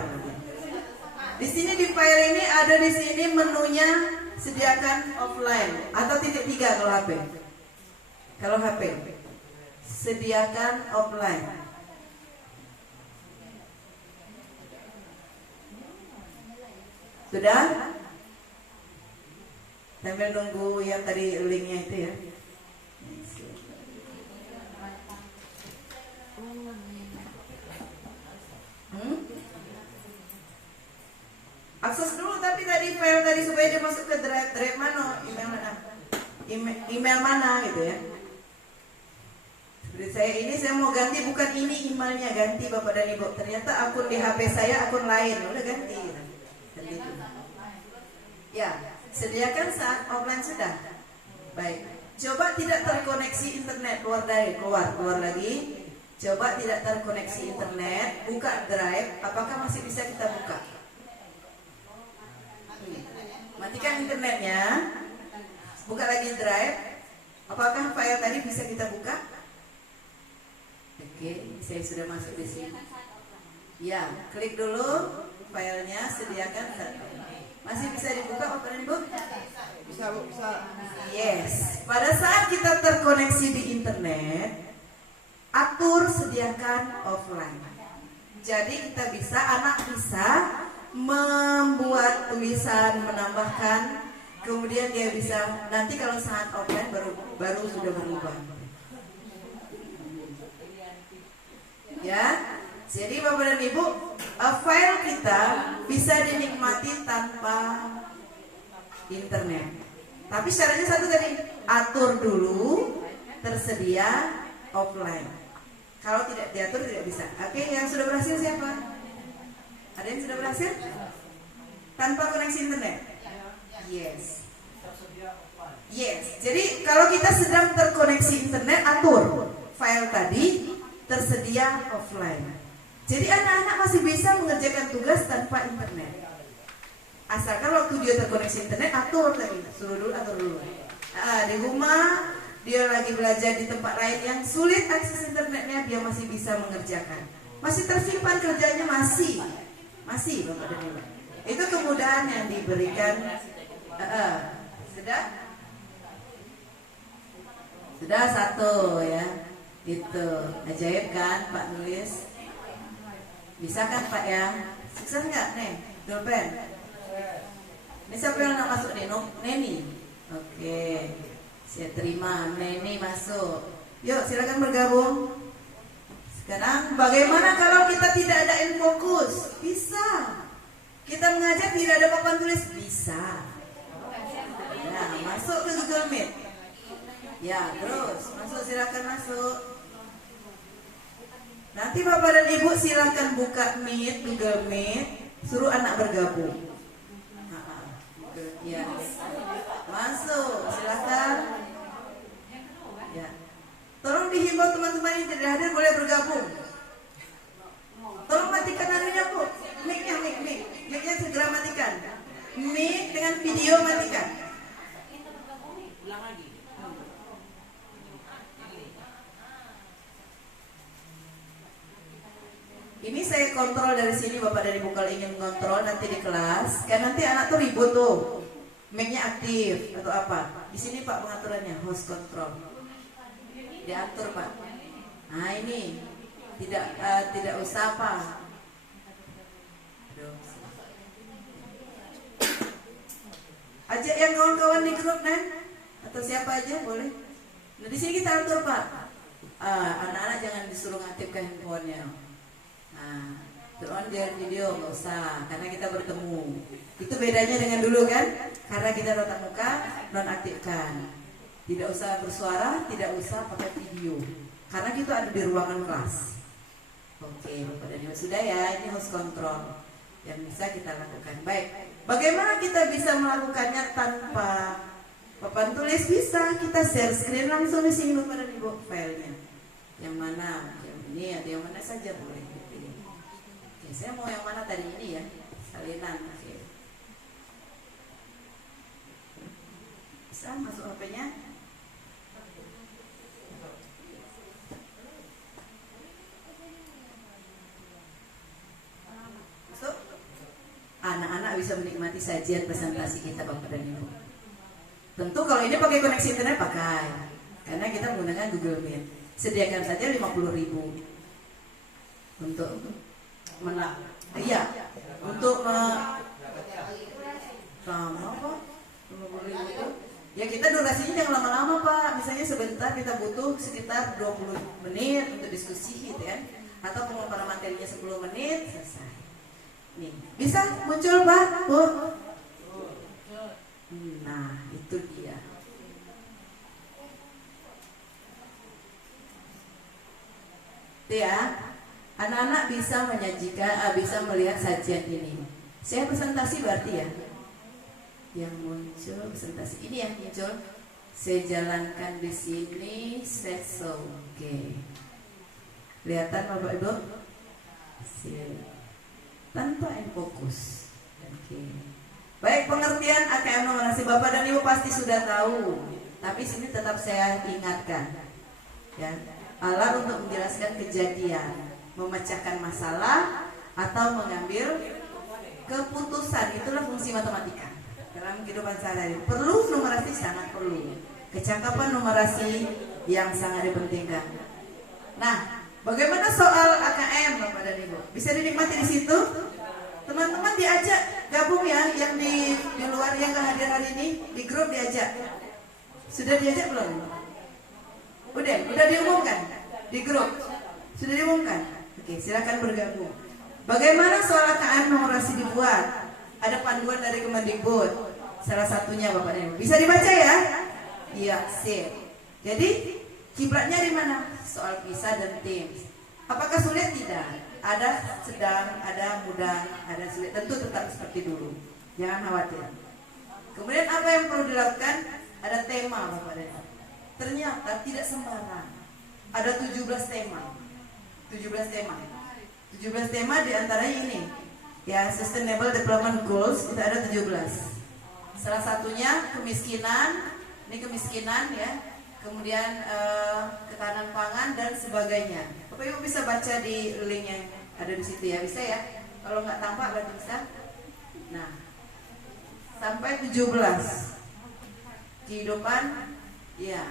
Di sini di file ini ada di sini menunya sediakan offline atau titik 3 kalau HP. Kalau HP sediakan offline. Sudah? Sambil nunggu yang tadi linknya itu ya. Akses dulu tapi tadi file tadi supaya dia masuk ke drive mana, email mana gitu ya. Seperti saya mau ganti bukan ini emailnya, ganti Bapak dan Ibu. Ternyata akun di HP saya akun lain, udah ganti. Ganti itu. Ya, sediakan saat offline sudah. Baik. Coba tidak terkoneksi internet keluar lagi. Coba tidak terkoneksi internet, buka drive. Apakah masih bisa kita buka? Matikan internetnya, buka lagi drive. Apakah file tadi bisa kita buka? Oke, saya sudah masuk di sini. Ya, klik dulu filenya, sediakan. Masih bisa dibuka Bapak dan Ibu? Bisa Bu, bisa. Yes. Pada saat kita terkoneksi di internet, atur sediakan offline. Jadi kita bisa, anak bisa membuat tulisan, menambahkan, kemudian dia bisa nanti kalau saat offline baru sudah berubah. Ya, jadi Bapak dan Ibu, file kita bisa dinikmati tanpa internet. Tapi syaratnya satu tadi, atur dulu tersedia offline. Kalau tidak diatur tidak bisa. Oke, yang sudah berhasil siapa? Ada yang sudah berhasil? Tanpa koneksi internet? Yes. Yes. Jadi kalau kita sedang terkoneksi internet, atur file tadi tersedia offline. Jadi anak-anak masih bisa mengerjakan tugas tanpa internet. Asalkan waktu dia terkoneksi internet, atur tadi, atur dulu. Di rumah dia lagi belajar di tempat lain yang sulit akses internetnya, dia masih bisa mengerjakan. Masih tersimpan kerjanya, masih Bapak dan Ibu. Itu kemudahan yang diberikan. Sudah satu ya. Itu ajaib kan Pak nulis? Bisa kan Pak ya? Sukses nggak nih? Pulpen? Ini siapa yang nak masuk nih? Neni. Oke, saya terima. Neni masuk. Yuk silakan bergabung. Sekarang bagaimana kalau kita tidak ada fokus? Bisa. Kita mengajar tidak ada papan tulis? Bisa. Nah, masuk ke Google Meet. Ya, terus masuk, silakan masuk. Nanti Bapak dan Ibu silakan buka Meet, Google Meet, suruh anak bergabung. Ya, masuk, silakan. Ya, tolong dihimbau teman-teman yang tidak hadir boleh bergabung. Tolong matikan anunya Bu, mic-nya segera matikan. Mic dengan video matikan. Ini saya kontrol dari sini Bapak dan Ibu kalau ingin kontrol nanti di kelas. Kan nanti anak tuh ribut tuh, mic-nya aktif atau apa. Di sini Pak pengaturannya, host control. Diatur Pak. Nah ini tidak usah Pak. Ajak yang kawan-kawan di grup Nen, atau siapa aja boleh. Nah di sini kita atur Pak. Anak-anak jangan disuruh ngaktifkan handphonenya. Nah, turun dia video nggak usah, karena kita bertemu. Itu bedanya dengan dulu kan? Karena kita tatap muka, nonaktifkan. Tidak usah bersuara, tidak usah pakai video, karena kita ada di ruangan kelas. Oke, Bapak dan Ibu sudah ya. Ini host control yang bisa kita lakukan. Baik, bagaimana kita bisa melakukannya tanpa papan tulis? Bisa, kita share screen langsung di sini Bapak dan Ibu filenya. Yang mana? Yang ini ada yang mana saja boleh. Saya mau yang mana tadi ini ya, salinan. Oke. Bisa masuk HP-nya? Masuk. Anak-anak bisa menikmati sajian presentasi kita Bapak dan Ibu. Tentu kalau ini pakai koneksi internet pakai, karena kita menggunakan Google Meet. Sediakan saja 50.000 untuk iya, untuk lama Pak, ya kita durasinya jangan lama-lama Pak. Misalnya sebentar, kita butuh sekitar 20 menit untuk diskusi gitu kan, atau pemaparan materinya 10 menit selesai. Nih, bisa muncul Pak, Bu. Nah, itu dia. Itu ya. Anak-anak bisa menyajikan, bisa melihat sajian ini. Saya presentasi berarti ya. Yang muncul presentasi ini yang muncul. Saya jalankan di sini. Oke. Kelihatan Bapak Ibu? Tanpa fokus. Oke. Baik, pengertian AKM numerasi Bapak dan Ibu pasti sudah tahu. Tapi sini tetap saya ingatkan. Ya, alat untuk menjelaskan kejadian, memecahkan masalah, atau mengambil keputusan. Itulah fungsi matematika dalam kehidupan sehari-hari. Perlu numerasi, sangat perlu. Kecakapan numerasi yang sangat dipentingkan. Nah, bagaimana soal AKM Bapak dan Ibu? Bisa dinikmati di situ? Teman Teman-teman diajak gabung ya, yang di luar yang nggak hadir hari ini di grup diajak. Sudah diajak belum? Udah diumumkan di grup. Sudah diumumkan. Oke, silakan bergabung. Bagaimana soal AKM nomorasi dibuat? Ada panduan dari Kemendikbud. Salah satunya Bapak dan Ibu. Bisa dibaca ya? Iya, sip. Jadi kiblatnya di mana? Soal PISA dan TIMSS. Apakah sulit? Tidak. Ada sedang, ada mudah, ada sulit. Tentu tetap seperti dulu. Jangan khawatir. Kemudian apa yang perlu dilakukan? Ada tema Bapak dan Ibu. Ternyata tidak sembarang. Ada 17 tema. 17 tema. 17 tema diantaranya ini. Ya, Sustainable Development Goals itu ada 17. Salah satunya kemiskinan. Ini kemiskinan ya. Kemudian ketahanan pangan dan sebagainya. Bapak Ibu bisa baca di link yang ada di situ ya, bisa ya. Kalau nggak tampak berarti bisa. Nah, sampai 17 kehidupan, ya.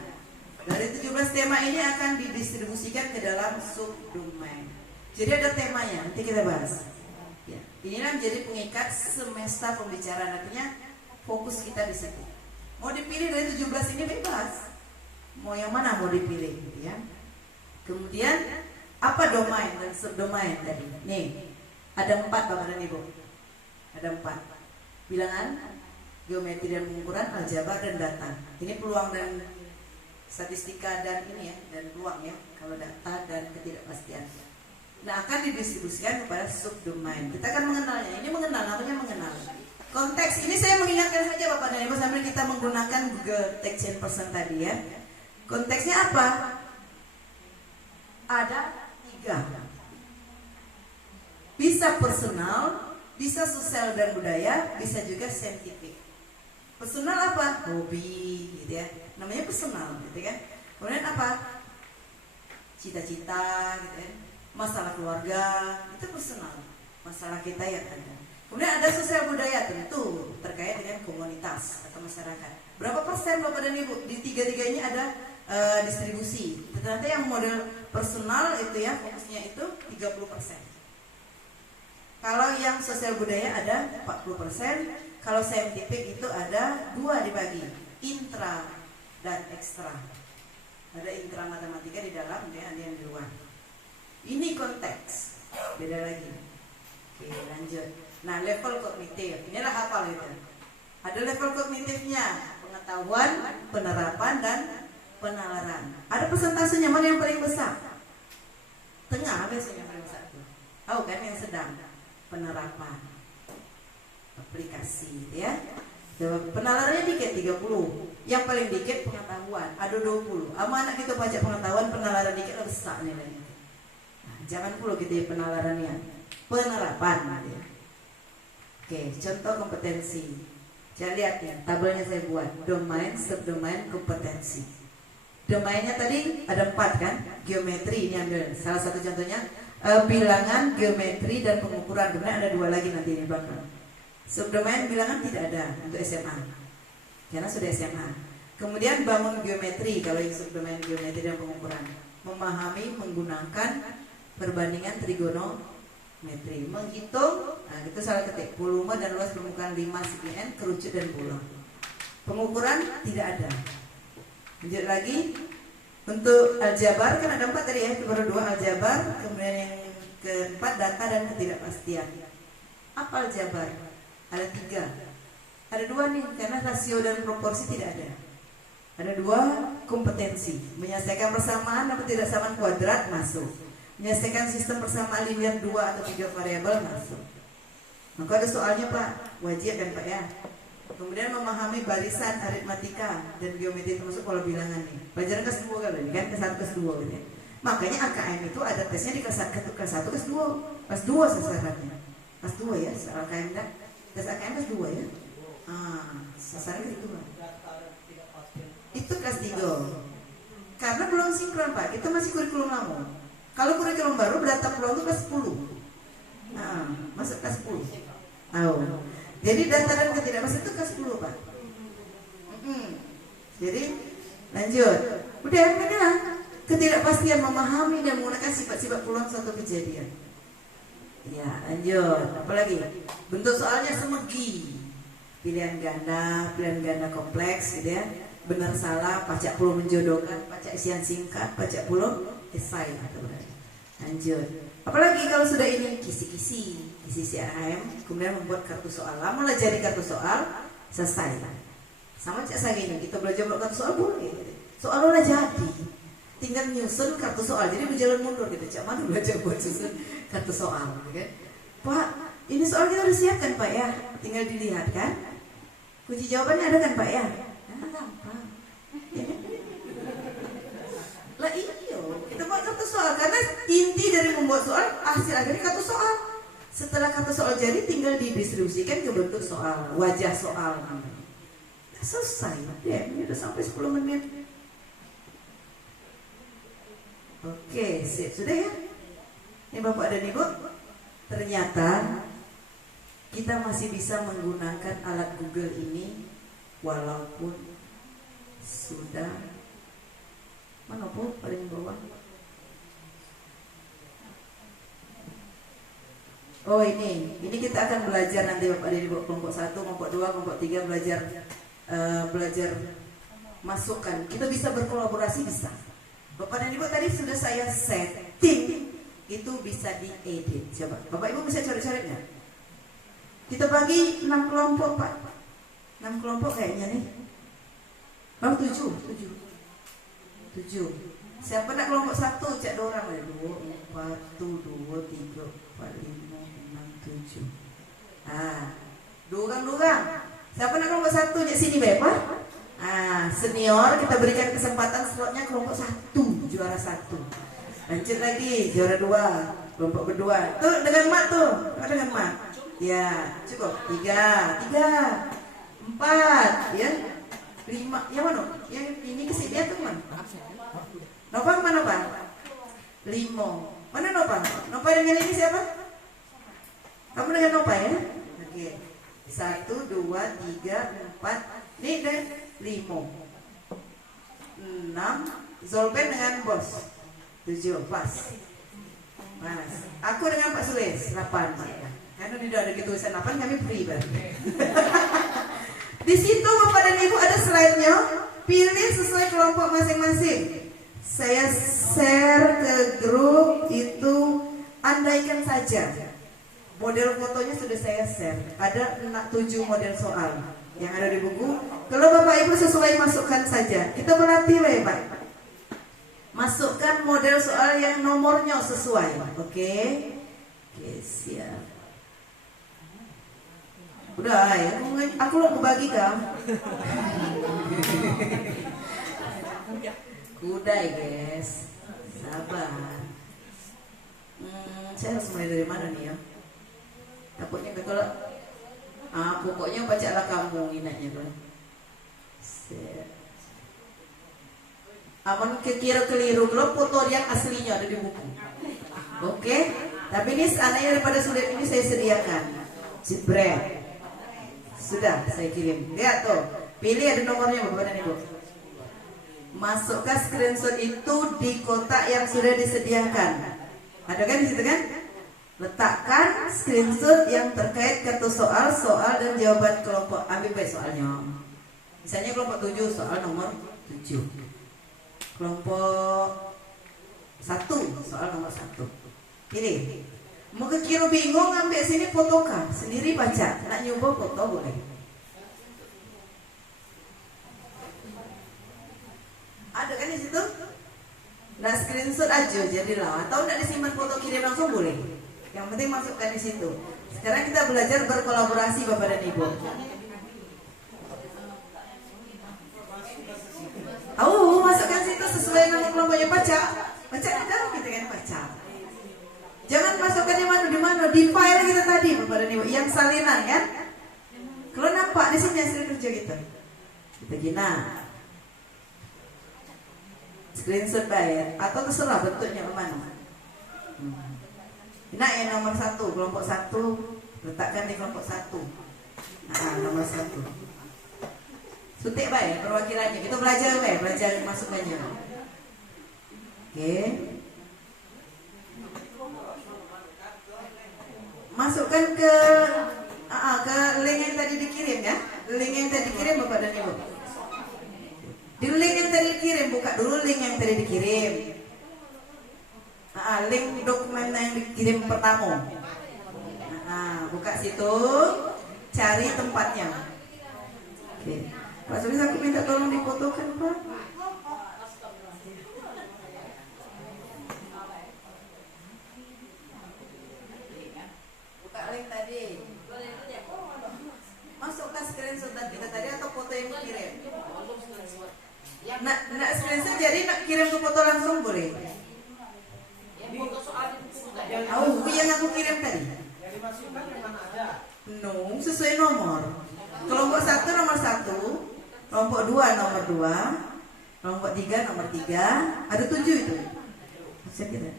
Dari 17 tema ini akan didistribusikan ke dalam subdomain. Jadi ada temanya, nanti kita bahas. Ya, inilah menjadi pengikat semesta pembicaraan, artinya fokus kita di situ. Mau dipilih dari 17 ini bebas. Mau yang mana mau dipilih gitu ya. Kemudian apa domain dan subdomain tadi? Nih, ada 4 Bapak dan Ibu. Ada 4. Bilangan, geometri dan pengukuran, aljabar dan data. Ini peluang dan statistika dan ini ya, dan peluang ya, kalau data dan ketidakpastian. Nah, akan didistribusikan kepada subdomain. Kita akan mengenalnya. Ini mengenal, namanya mengenal. Konteks ini saya mengingatkan saja Bapak dan Ibu sambil kita menggunakan Google Text and Person tadi ya. Konteksnya apa? Ada 3. Bisa personal, bisa sosial dan budaya, bisa juga saintifik. Personal apa? Hobi gitu ya. Namanya personal gitu kan. Kemudian apa? Cita-cita gitu ya. Masalah keluarga, itu personal. Masalah kita yang ada. Kemudian ada sosial budaya, tentu terkait dengan komunitas atau masyarakat. Berapa persen Bapak dan Ibu? Di 3-3 ini ada distribusi. Ternyata yang model personal itu ya, fokusnya itu 30%. Kalau yang sosial budaya ada 40%. Kalau saintifik itu ada 2 dibagi, intra dan ekstra. Ada intra matematika di dalam, ada yang di luar. Ini konteks, beda lagi. Oke, lanjut. Nah, level kognitif, inilah hafal itu. Ada level kognitifnya, pengetahuan, penerapan, dan penalaran. Ada persentasenya, mana yang paling besar? Tengah biasanya paling besar. Tahu kan yang sedang? Penerapan, aplikasi, ya. Penalarannya dikit 30, yang paling dikit pengetahuan, ada 20. Sama anak kita baca pengetahuan, penalaran dikit besar nilainya. Jangan perlu gitu ya penalarannya. Penerapan gitu ya. Oke, contoh kompetensi. Jangan lihat ya, tabelnya saya buat. Domain, subdomain, kompetensi. Domainnya tadi ada 4 kan? Geometri ini ambil. Salah satu contohnya bilangan, geometri, dan pengukuran. Kemudian ada 2 lagi nanti di belakang. Subdomain bilangan tidak ada untuk SMA. Karena sudah SMA. Kemudian bangun geometri kalau yang subdomain geometri dan pengukuran. Memahami menggunakan perbandingan trigonometri, menghitung, nah itu salah ketik, volume dan luas permukaan 5 cm, kerucut dan bolong. Pengukuran tidak ada. Lanjut lagi, untuk aljabar kan ada 4 tadi ya, baru 2 aljabar, kemudian yang keempat data dan ketidakpastian. Apa aljabar? Ada 3, ada 2 nih, karena rasio dan proporsi tidak ada. Ada 2 kompetensi, menyelesaikan persamaan atau ketidaksamaan kuadrat masuk. Menyelesaikan sistem persamaan linear 2 atau 3 variabel masuk. Maka ada soalnya Pak, wajib kan Pak ya. Kemudian memahami barisan, aritmatika, dan geometri termasuk pola bilangan nih. Pelajaran kelas 2 kan ini kan, kelas 1 kelas 2 gitu ya. Makanya AKM itu ada tesnya di kelas 1 kelas 2. Kelas 2 sasarannya. Kelas 2 ya, soal AKM enggak. Tes AKM kelas 2 ya. Sasarannya kelas 2. Itu kelas 3. Karena belum sinkron Pak, itu masih kurikulum lama. Kalau kurikulum baru data peluang itu kelas 10. Masuk kelas 10. Tahu. Jadi data dan ketidakpastian itu kelas 10 Pak. Jadi lanjut. Udah inilah ketidakpastian, memahami dan menggunakan sifat-sifat peluang suatu kejadian. Ya, lanjut. Apalagi? Bentuk soalnya semegi. Pilihan ganda kompleks gitu ya. Benar salah, pacak puluh menjodohkan, pacak isian singkat, pacak puluh esai atau benar. Lanjut. Apalagi kalau sudah ini kisi-kisi CRM, kemudian membuat kartu soal. Lama jadi kartu soal, selesai. Sama cak saya gini, kita belajar buat kartu soal boleh. Soal udah jadi, tinggal nyusun kartu soal. Jadi berjalan mundur gitu. Cak mana belajar buat susun kartu soal, gitu kan? Pak, ini soal kita udah siapkan Pak ya, tinggal dilihat kan. Kunci jawabannya ada kan Pak ya? Nah, gampang. Ya. Lah iyo, kita buat kartu soal karena inti dari membuat soal hasil akhirnya kartu soal. Setelah kartu soal jadi tinggal didistribusikan ke bentuk soal, wajah soal. Nah, selesai. Ya, ini udah sampai 10 menit. Oke, sip. Sudah ya? Ini Bapak dan Ibu, ternyata kita masih bisa menggunakan alat Google ini walaupun sudah mana Bu paling bawah? Oh ini kita akan belajar nanti Bapak dan Ibu kelompok 1, kelompok 2, kelompok 3 belajar masukkan. Kita bisa berkolaborasi bisa. Bapak dan Ibu tadi sudah saya setting itu bisa diedit. Coba Bapak Ibu bisa coret-coret nggak? Kita bagi 6 kelompok Pak. 6 kelompok kayaknya nih. Oh 7. Siapa nak kelompok 1? Cak dorang ada 2, 4, 2, 3, 4, 5, 6, 7. Ah, dorang. Siapa nak kelompok 1? Cak sini Bapak. Senior kita berikan kesempatan slotnya kelompok 1, juara 1. Lanjut lagi, juara 2, kelompok kedua. Tuh dengan mak tuh, dengan mak. Ya, cukup. 3, 4, ya. 5, yang mana? Yang ini ke sini tuh mana? Nopang mana Pak? 5. Mana Nopang? Nopang dengan ini siapa? Kamu dengan Nopang ya? Oke. 1, 2, 3, 4. Nih deh. 5 6 Zolben dengan bos 7 pas. Mas, aku dengan Pak Sulis 8. Karena tidak ada tulisan 8 kami free berarti. Di situ Bapak dan Ibu ada slide-nya. Pilih sesuai kelompok masing-masing. Saya share ke grup itu, andaikan saja model fotonya sudah saya share. Ada 7 model soal yang ada di buku. Kalau Bapak Ibu sesuai masukkan saja. Kita berlatih ya Pak. Masukkan model soal yang nomornya sesuai. Oke, siap. Udah ya, aku mau bagi kah? Udah guys, sabar. Saya harus mulai dari mana nih ya? Takutnya kalau pokoknya bacalah kamu ingatnya tuh. Aman kekira keliru kalau foto yang aslinya ada di buku. Oke, tapi ini seandainya daripada sulit ini saya sediakan. Jebret. Sudah saya kirim. Lihat tuh, pilih ada nomornya Bapak dan Ibu. Masukkan screenshot itu di kotak yang sudah disediakan. Ada kan di situ kan? Letakkan screenshot yang terkait kartu soal dan jawaban kelompok. Ambil baik soalnya. Misalnya kelompok 7 soal nomor 7. Kelompok 1 soal nomor 1. Pilih. Mau kira bingung ambil sini fotokan, sendiri baca. Nak nyoba foto boleh. Ada kan di situ? Nah screenshot aja jadilah. Atau nak disimpan foto kirim langsung boleh. Yang penting masukkan di situ. Sekarang kita belajar berkolaborasi Bapak dan Ibu. Masukkan situ sesuai nama kelompoknya baca di dalam kita kan baca. Jangan masukkan di mana di file kita tadi Bapak dan Ibu yang salinan kan. Kalau nampak di sini hasil kerja kita gina. Screenshot bayar atau terserah bentuknya kemana. Nah yang nomor 1 kelompok 1 letakkan di kelompok 1. Nomor 1. Sutik baik perwakilannya. Kita belajar masukannya. Oke. masukkan ke link yang tadi dikirim ya. Link yang tadi dikirim Bapak dan Ibu. Di link yang tadi dikirim, buka dulu link yang tadi dikirim. Link dokumen yang dikirim pertama. Buka situ, cari tempatnya. Oke. Pak Sulis, aku minta tolong difotokan Pak. Buka link tadi. Masukkan screenshot kita tadi atau foto yang dikirim. Nak screenshot jadi nak kirim ke foto langsung boleh. Yang aku kirim tadi. No, sesuai nomor. Kelompok 1 nomor 1, kelompok 2 nomor 2, kelompok 3 nomor 3, ada 7 itu. Siap kita.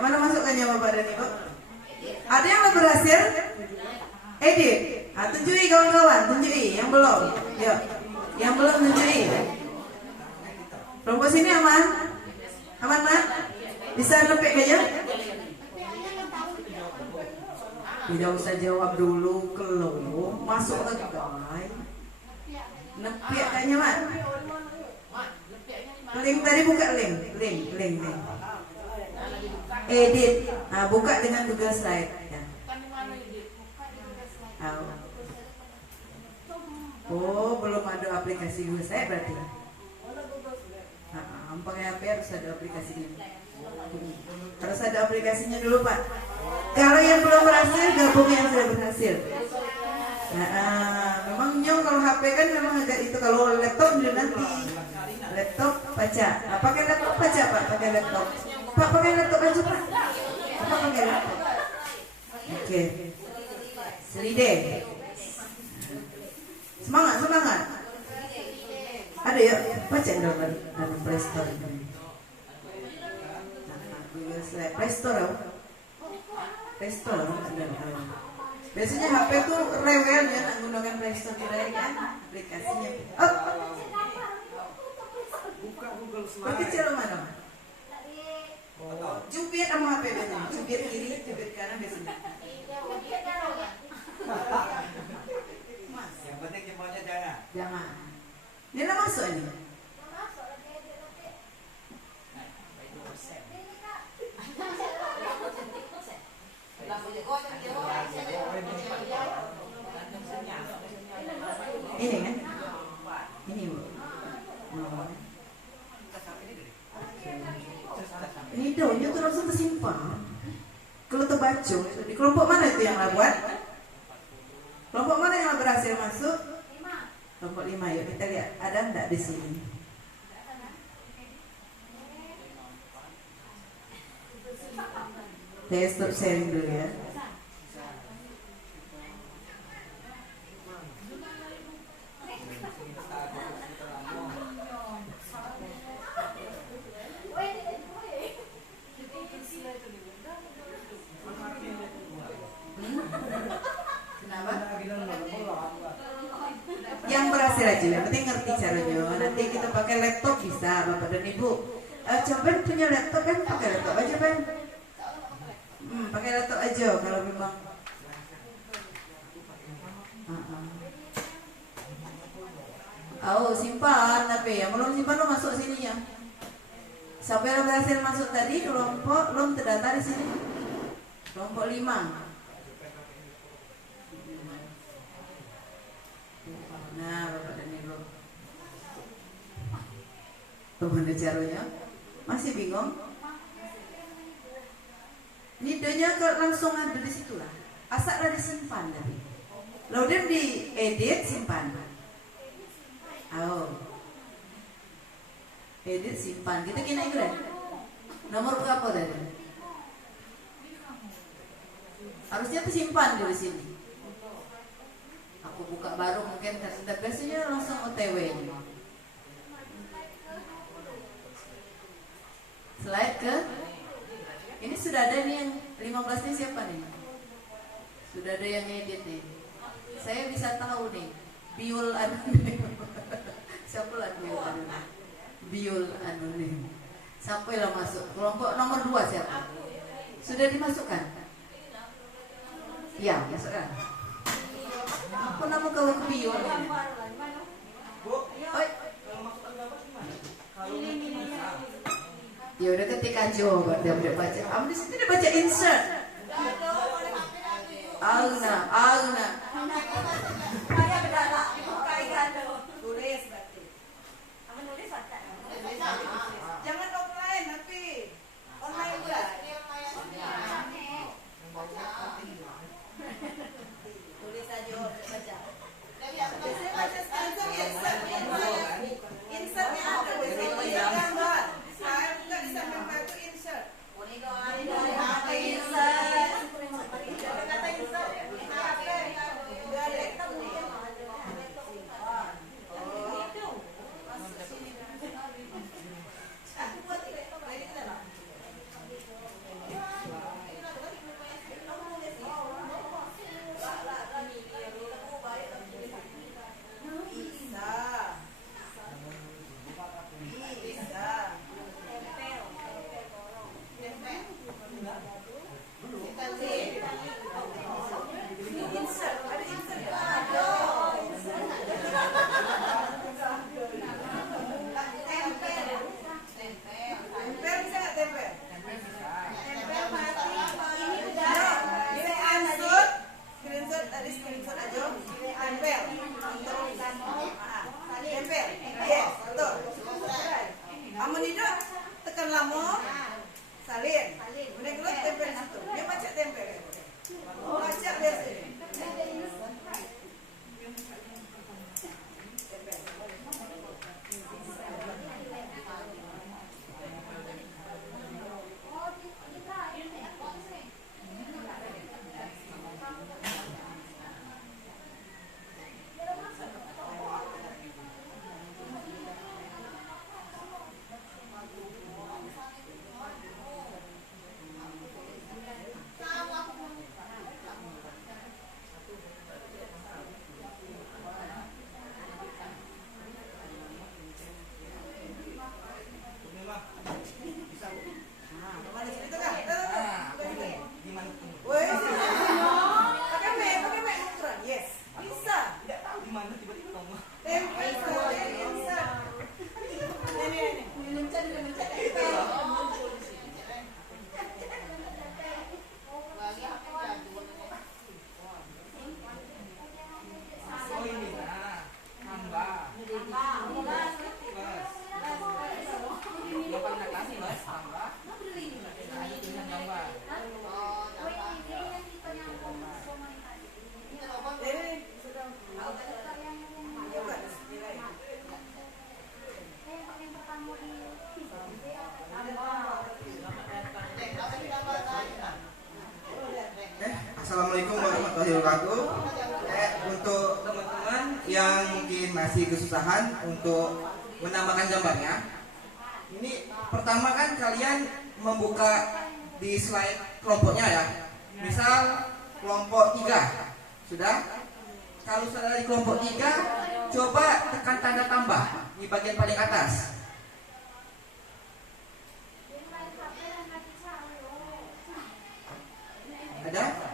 Mana masukkannya Bapak dan Ibu? Ada yang udah berhasil? Edit. Tunjuki kawan-kawan, tunjuki yang belum. Yuk. Yang belum tunjuki. Kelompok sini aman? Aman, Man? Bisa lepek aja? Tidak usah jawab dulu, kelompok masuk ke guys. Lepek kayaknya, Man. Link tadi buka link. Edit, buka dengan Google Slide ya. Oh, belum ada aplikasi Google Slide berarti. Pakai HP harus ada aplikasi ini. Harus ada aplikasinya dulu Pak. Kalau yang belum berhasil, gabung yang sudah berhasil. Memang nyong kalau HP kan memang agak itu, kalau laptop nanti laptop baca. Pakai laptop baca Pak, pakai laptop. Pak pakai laptop aja Pak. Apa pakai laptop? Oke. Selide. Semangat. Ada ya, baca dalam Play Store. Play Store. Play Store ada. Biasanya HP tuh rewel ya nak gunakan Play Store kan aplikasinya. Buka Google Slide. Berkecil mana? Jubir sama HP biasanya. Jubir kiri, jubir kanan biasanya. Yang penting semuanya jangan. Ini nak masuk ini. Ini kan? Ini Bu. Ini daunnya tuh langsung tersimpan. Kalau terbaca, di kelompok mana itu yang buat? Kelompok mana yang berhasil masuk? Kelompok 5. Yuk kita lihat ada enggak di sini. Saya stop sharing dulu ya. Yang berhasil aja, yang penting ngerti caranya. Nanti kita pakai laptop bisa, Bapak dan Ibu. Coba punya laptop kan, pakai laptop aja kan. Pakai laptop aja kalau memang. Simpan tapi yang belum simpan lo masuk sini ya. Siapa yang berhasil masuk tadi kelompok belum terdata di sini. Kelompok 5. Nah, Bapak dan Ibu. Bagaimana caranya? Masih bingung? Nidanya langsung ada di situ lah. Asal disimpan tadi. Lalu di edit simpan. Edit simpan. Kita kena itu deh. Nomor berapa tadi? Harusnya tersimpan di sini. Aku buka baru mungkin biasanya langsung OTW. Sudah ada yang edit nih. Saya bisa tahu nih. Biul siapa lah Biul anonim? Biul anonim. Sampailah masuk. Kelompok nomor 2 siapa? Sudah dimasukkan? Ya, masukkan. Apa nama kawan Biul ini? Oi. Ya udah ketik aja, dia udah baca. Di situ dia baca insert. Alna. Saya berdarah dibuka ikan tulis berarti. Kamu nulis baca. Jangan offline tapi online juga. Tulis aja baca. Biasanya baca insertnya ada di situ gambar. Saya buka di samping batu insert. Kata insert. Kata insert. Assalamualaikum warahmatullahi wabarakatuh. Untuk teman-teman yang mungkin masih kesusahan untuk menambahkan gambarnya, ini pertama kan kalian membuka di slide kelompoknya ya. Misal kelompok 3 sudah. Kalau sudah di kelompok 3, coba tekan tanda tambah di bagian paling atas. Ada?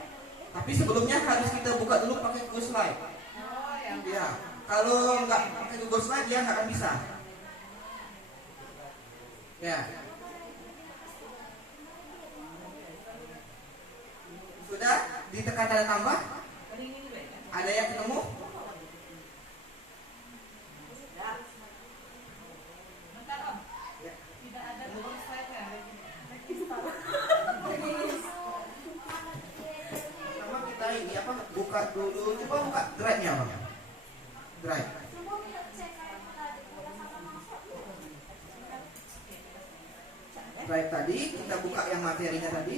Tapi sebelumnya harus kita buka dulu pakai Google Slide. Ya, kalau nggak pakai Google Slide dia nggak akan bisa. Ya. Sudah ditekan tanda tambah? Ada yang ketemu? Buka dulu, coba buka drive-nya Bang. Drive. Drive tadi, kita buka yang materinya tadi.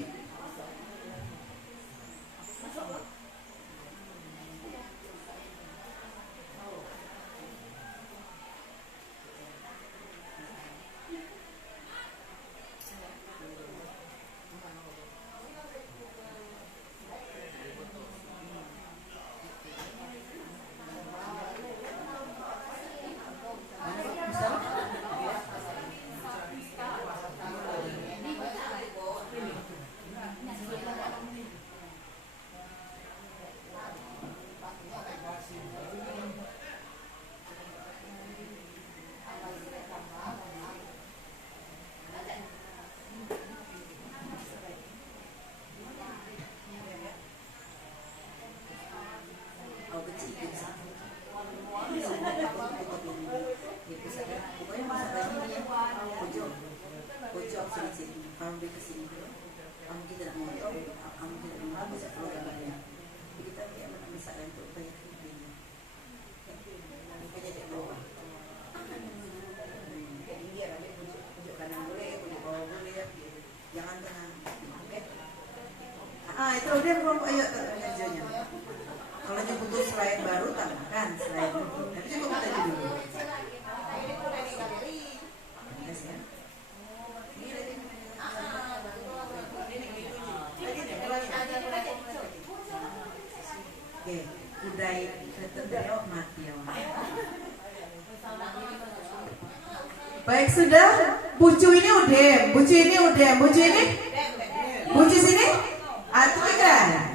orang beli kesini kamu tidak mau kamu tidak mau bisa keluar banyak kita kayak mana misalnya untuk bayar hidupnya kayak bawah dia ada pujuk kanan boleh pujuk bawah boleh jangan tengah oke itu dia belum ayo kerjanya kalau dia butuh selain baru tambahkan selain tapi cukup tadi dulu budaya tertentu mati ya. Baik sudah, bucu ini udah, bucu ini udah, bucu ini, bucu sini, atau kan?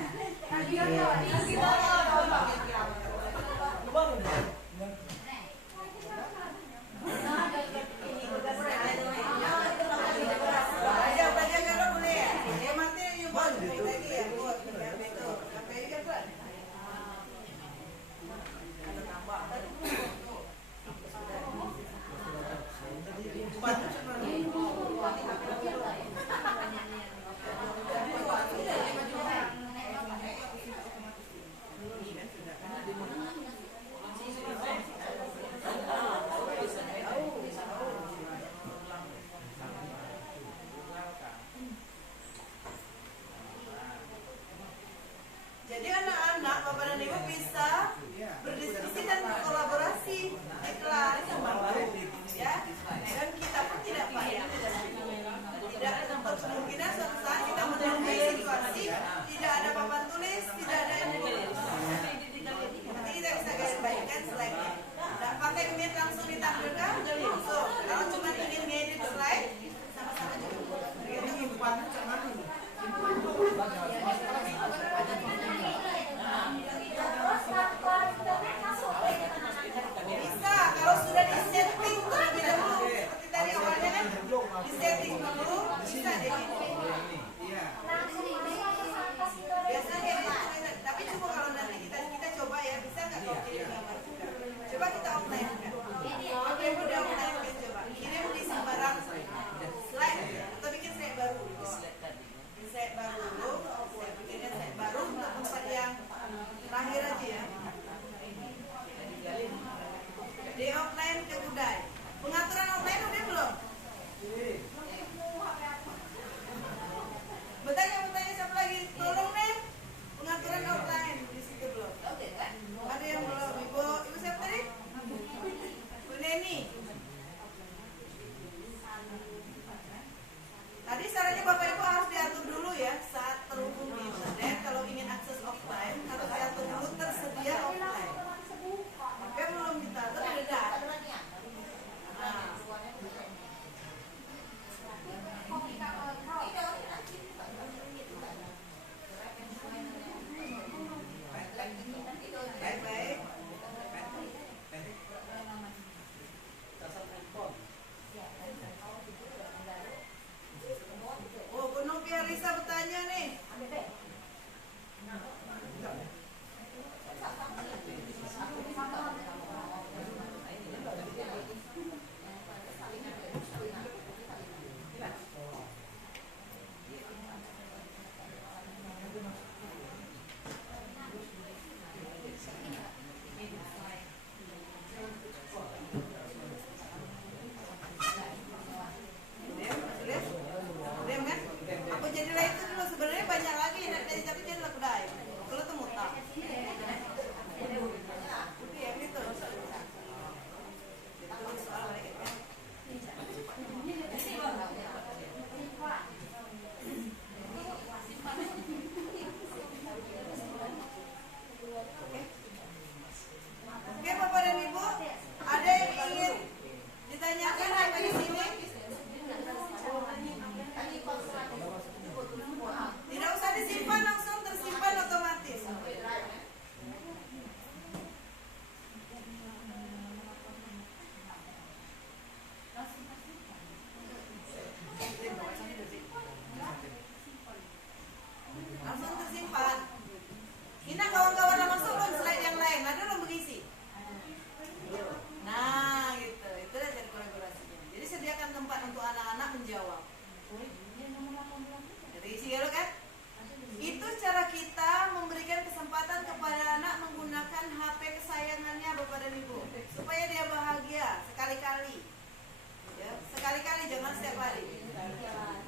setiap hari?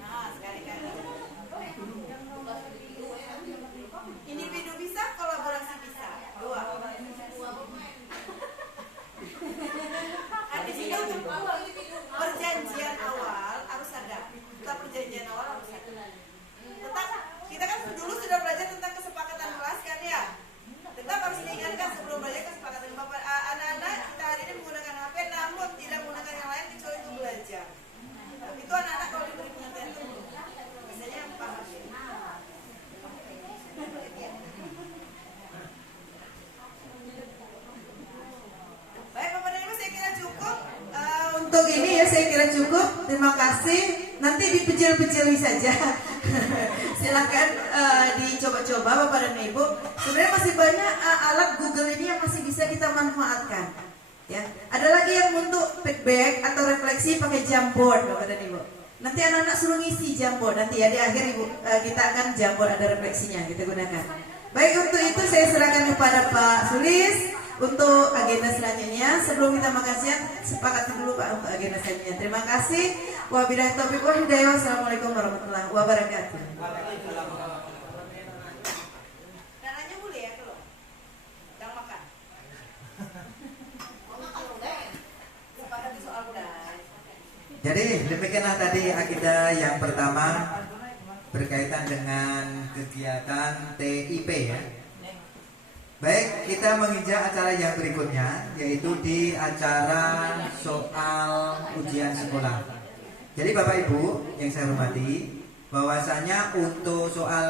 Nah, sekali-kali. Individu bisa, kolaborasi bisa. Dua. Di sini untuk perjanjian awal harus ada. Tetap perjanjian awal harus ada. Tetap kita kan dulu sudah belajar tentang kesepakatan kelas kan ya. Tetap harus diingatkan sebelum belajar kesepakatan bapak anak-anak kita hari ini menggunakan HP namun tidak menggunakan yang lain kecuali untuk belajar. Itu anak-anak kalau diberi pengertian itu biasanya yang paham ya. Baik Bapak dan Ibu, saya kira cukup. Untuk ini ya saya kira cukup. Terima kasih. Nanti dipecil-pecili saja. Silakan dicoba-coba Bapak dan Ibu. Sebenarnya masih banyak alat Google ini yang masih bisa kita manfaatkan. Ya, ada lagi yang untuk feedback atau refleksi pakai Jamboard Bapak dan Ibu. Nanti anak-anak suruh ngisi Jamboard nanti ya di akhir Ibu kita akan Jamboard ada refleksinya kita gunakan. Baik untuk itu saya serahkan kepada Pak Sulis untuk agenda selanjutnya. Sebelum kita makan siang sepakati dulu Pak untuk agenda selanjutnya. Terima kasih. Wabillahi taufiq wal hidayah. Wassalamualaikum warahmatullahi wabarakatuh. Dananya boleh ya kalau jangan makan. Jadi demikianlah tadi agenda yang pertama berkaitan dengan kegiatan TIP ya. Baik, kita menginjak acara yang berikutnya yaitu di acara soal ujian sekolah. Jadi Bapak Ibu yang saya hormati, bahwasanya untuk soal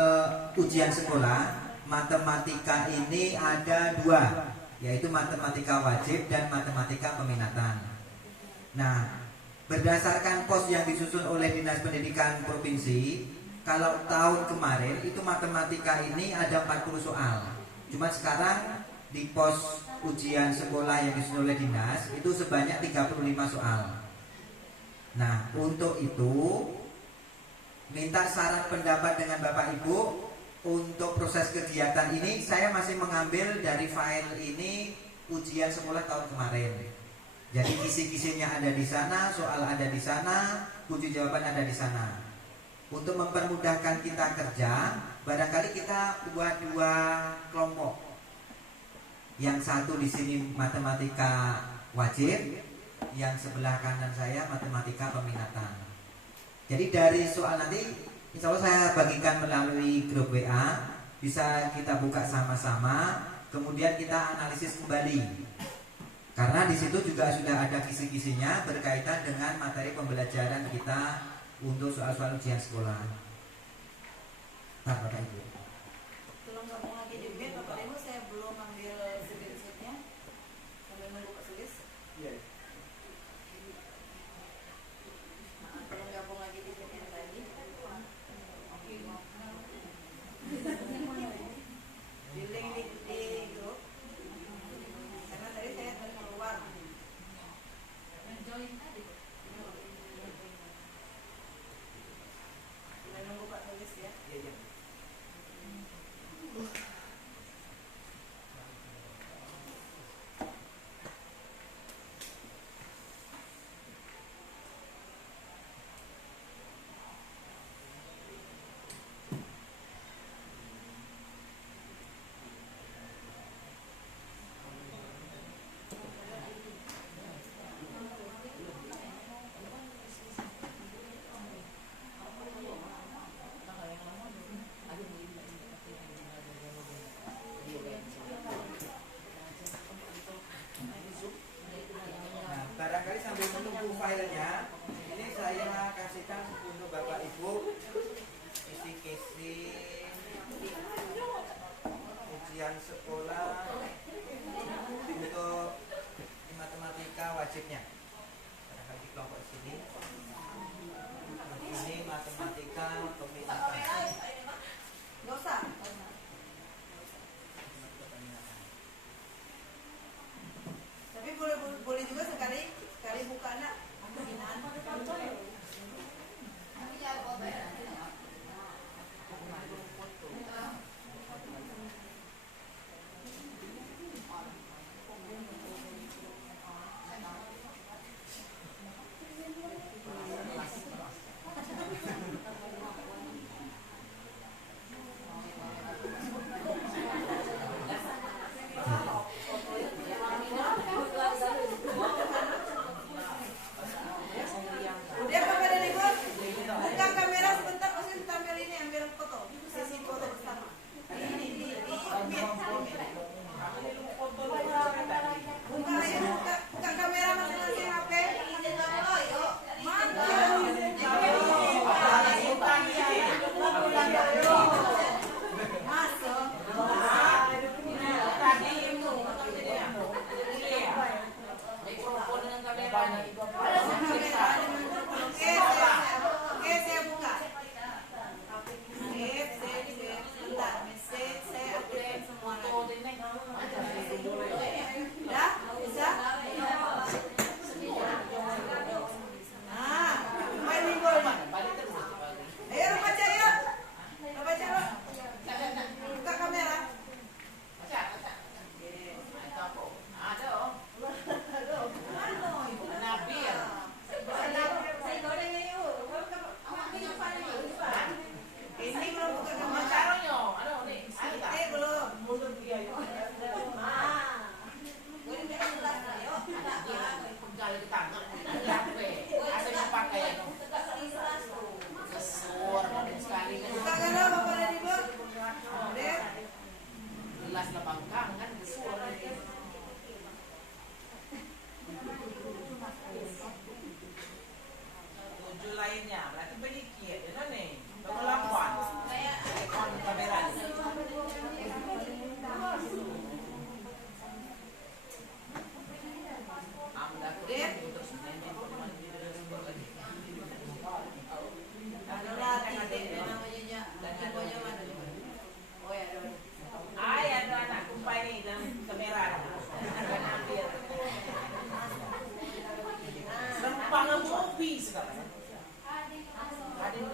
ujian sekolah matematika ini ada dua, yaitu matematika wajib dan matematika peminatan. Nah, berdasarkan pos yang disusun oleh Dinas Pendidikan Provinsi, kalau tahun kemarin itu matematika ini ada 40 soal. Cuma sekarang di pos ujian sekolah yang disusun oleh Dinas itu sebanyak 35 soal. Nah, untuk itu minta saran pendapat dengan Bapak Ibu untuk proses kegiatan ini. Saya masih mengambil dari file ini ujian sekolah tahun kemarin. Jadi kisi-kisinya ada di sana, soal ada di sana, kunci jawaban ada di sana. Untuk mempermudahkan kita kerja, barangkali kita buat dua kelompok. Yang satu di sini matematika wajib, yang sebelah kanan saya matematika peminatan. Jadi dari soal nanti insya Allah saya bagikan melalui grup WA, bisa kita buka sama-sama, kemudian kita analisis kembali. Karena di situ juga sudah ada kisi-kisinya berkaitan dengan materi pembelajaran kita untuk soal-soal ujian sekolah. Nah, Bapak Ibu. Tolong kamu lagi di bed Bapak Ibu, saya belum ambil screenshotnya. Sambil nunggu Pak Sulis. Iya. Tolong gabung lagi di bed yang tadi. Di link di grup. Karena tadi saya keluar. Sambil nunggu Pak Sulis ya. Iya. Nah, barangkali sambil menunggu filenya, ini saya kasihkan untuk Bapak Ibu kisi-kisi ujian sekolah untuk matematika wajibnya. Barangkali di kelompok sini. Ini matematika peminatan. Nggak usah. Tapi boleh juga sekali buka anak pembinaan. Novi sekarang. Adik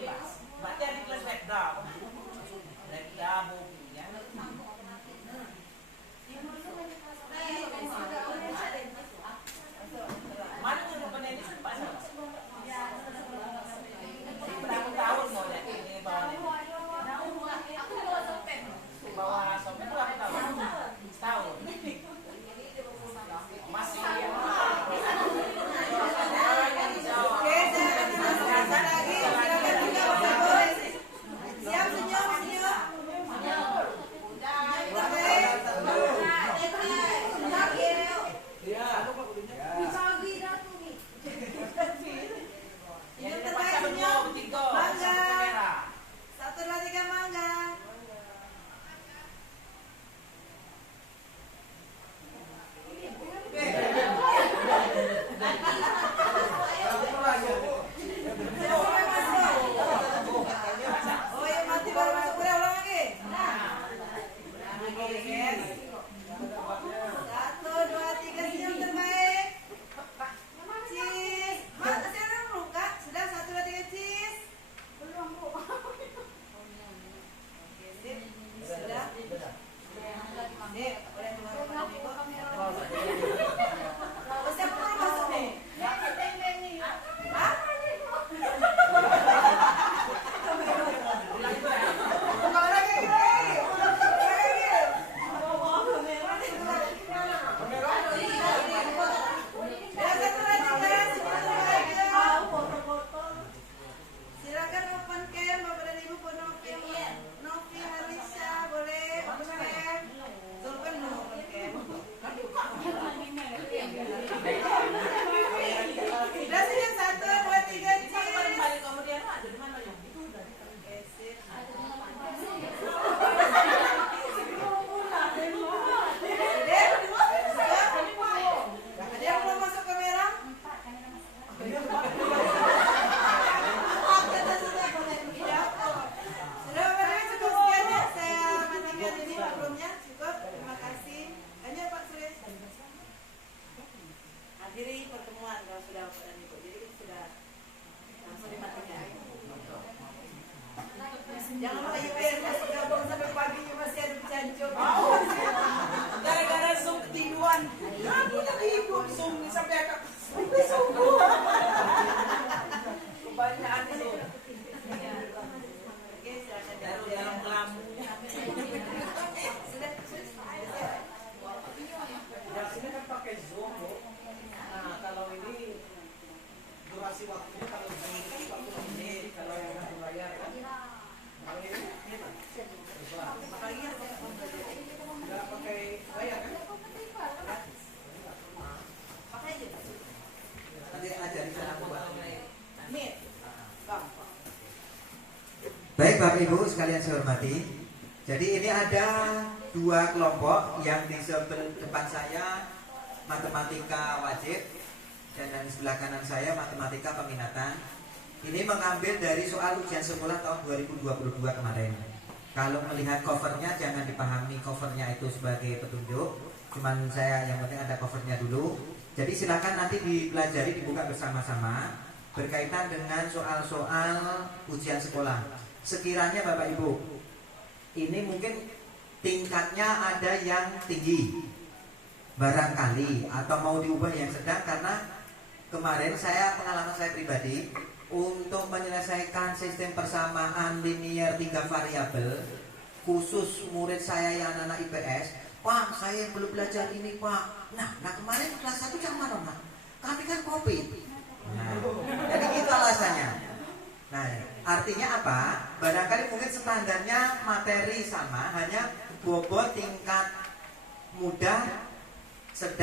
kelas. Berarti adik kelas Rekda. Rekda Bobi ya. Mana yang depan ini sempat berapa tahun mau deh ini bawa sampai berapa tahun? Setahun. Masih Oke, saya lagi. Silakan juga Bapak Ibu. Siap senyum. Yang terbaik senyum. Mangga. 1, 2, 3 mangga. Oh yang mati baru masuk kuliah, ulang lagi. Oke, guys. 1, 2, 3 senyum terbaik. Cheese. Masih ada belum Kak? Sudah 1, 2, 3 cheese. Belum, Bu. Oke, sip. Sudah. Sip, boleh keluar Bapak Ibu. Oh, siapa belum masuk nih? Hah? Buka lagi. Ya, 1, 2, 3, senyum terbaik ya. Silakan open cam Bapak dan Ibu Novi Halisa, boleh open cam. Zulkan no open cam. Sudah senyum 1, 2, 3 cheese. kemudian ada di mana yang itu udah. Oke, sip. Ada yang belum masuk kamera? Sudah Bapak Ibu, cukup sekian ya. Saya matikan ini sebelumnya. Cukup, terima kasih. Lanjut Pak Sulis. Akhiri pertemuan kalau sudah Bapak dan Ibu. Jadi kita sudah langsung dimatikan. Jangan lupa IPR masih gabung sampai paginya masih ada bercancur. Gara-gara Zoom ketiduran. Aku tak hidup Zoom sampai agak subuh. Kebanyakan Zoom. Oke, silakan Dalam jalan. kelamu. Sudah. Ya sini kan pakai Zoom, Bu. Nah, kalau ini durasi waktunya kalau Zoom itu 40 menit, kalau yang nggak berbayar kan. Kalau ini Apalagi yang nggak pakai bayar kan? pakai aja. Nanti ajarin saya aku buat. Mit. Gampang. Baik Bapak Ibu sekalian saya hormati. Jadi ini ada 2 kelompok yang di sebelah depan saya matematika wajib dan di sebelah kanan saya matematika peminatan. Ini mengambil dari soal ujian sekolah tahun 2022 kemarin. Kalau melihat covernya jangan dipahami covernya itu sebagai petunjuk. Cuman saya yang penting ada covernya dulu. Jadi silakan nanti dipelajari, dibuka bersama-sama berkaitan dengan soal-soal ujian sekolah. Sekiranya Bapak Ibu ini mungkin tingkatnya ada yang tinggi barangkali atau mau diubah yang sedang, karena kemarin pengalaman saya pribadi untuk menyelesaikan sistem persamaan linear 3 variabel khusus murid saya yang anak IPS, Pak saya belum belajar ini Pak. Nah kemarin kelas 1 jam mana Pak? Kami kan COVID. Nah, jadi gitu alasannya. Nah artinya apa? Barangkali mungkin standarnya materi sama, hanya bobot tingkat mudah, sedang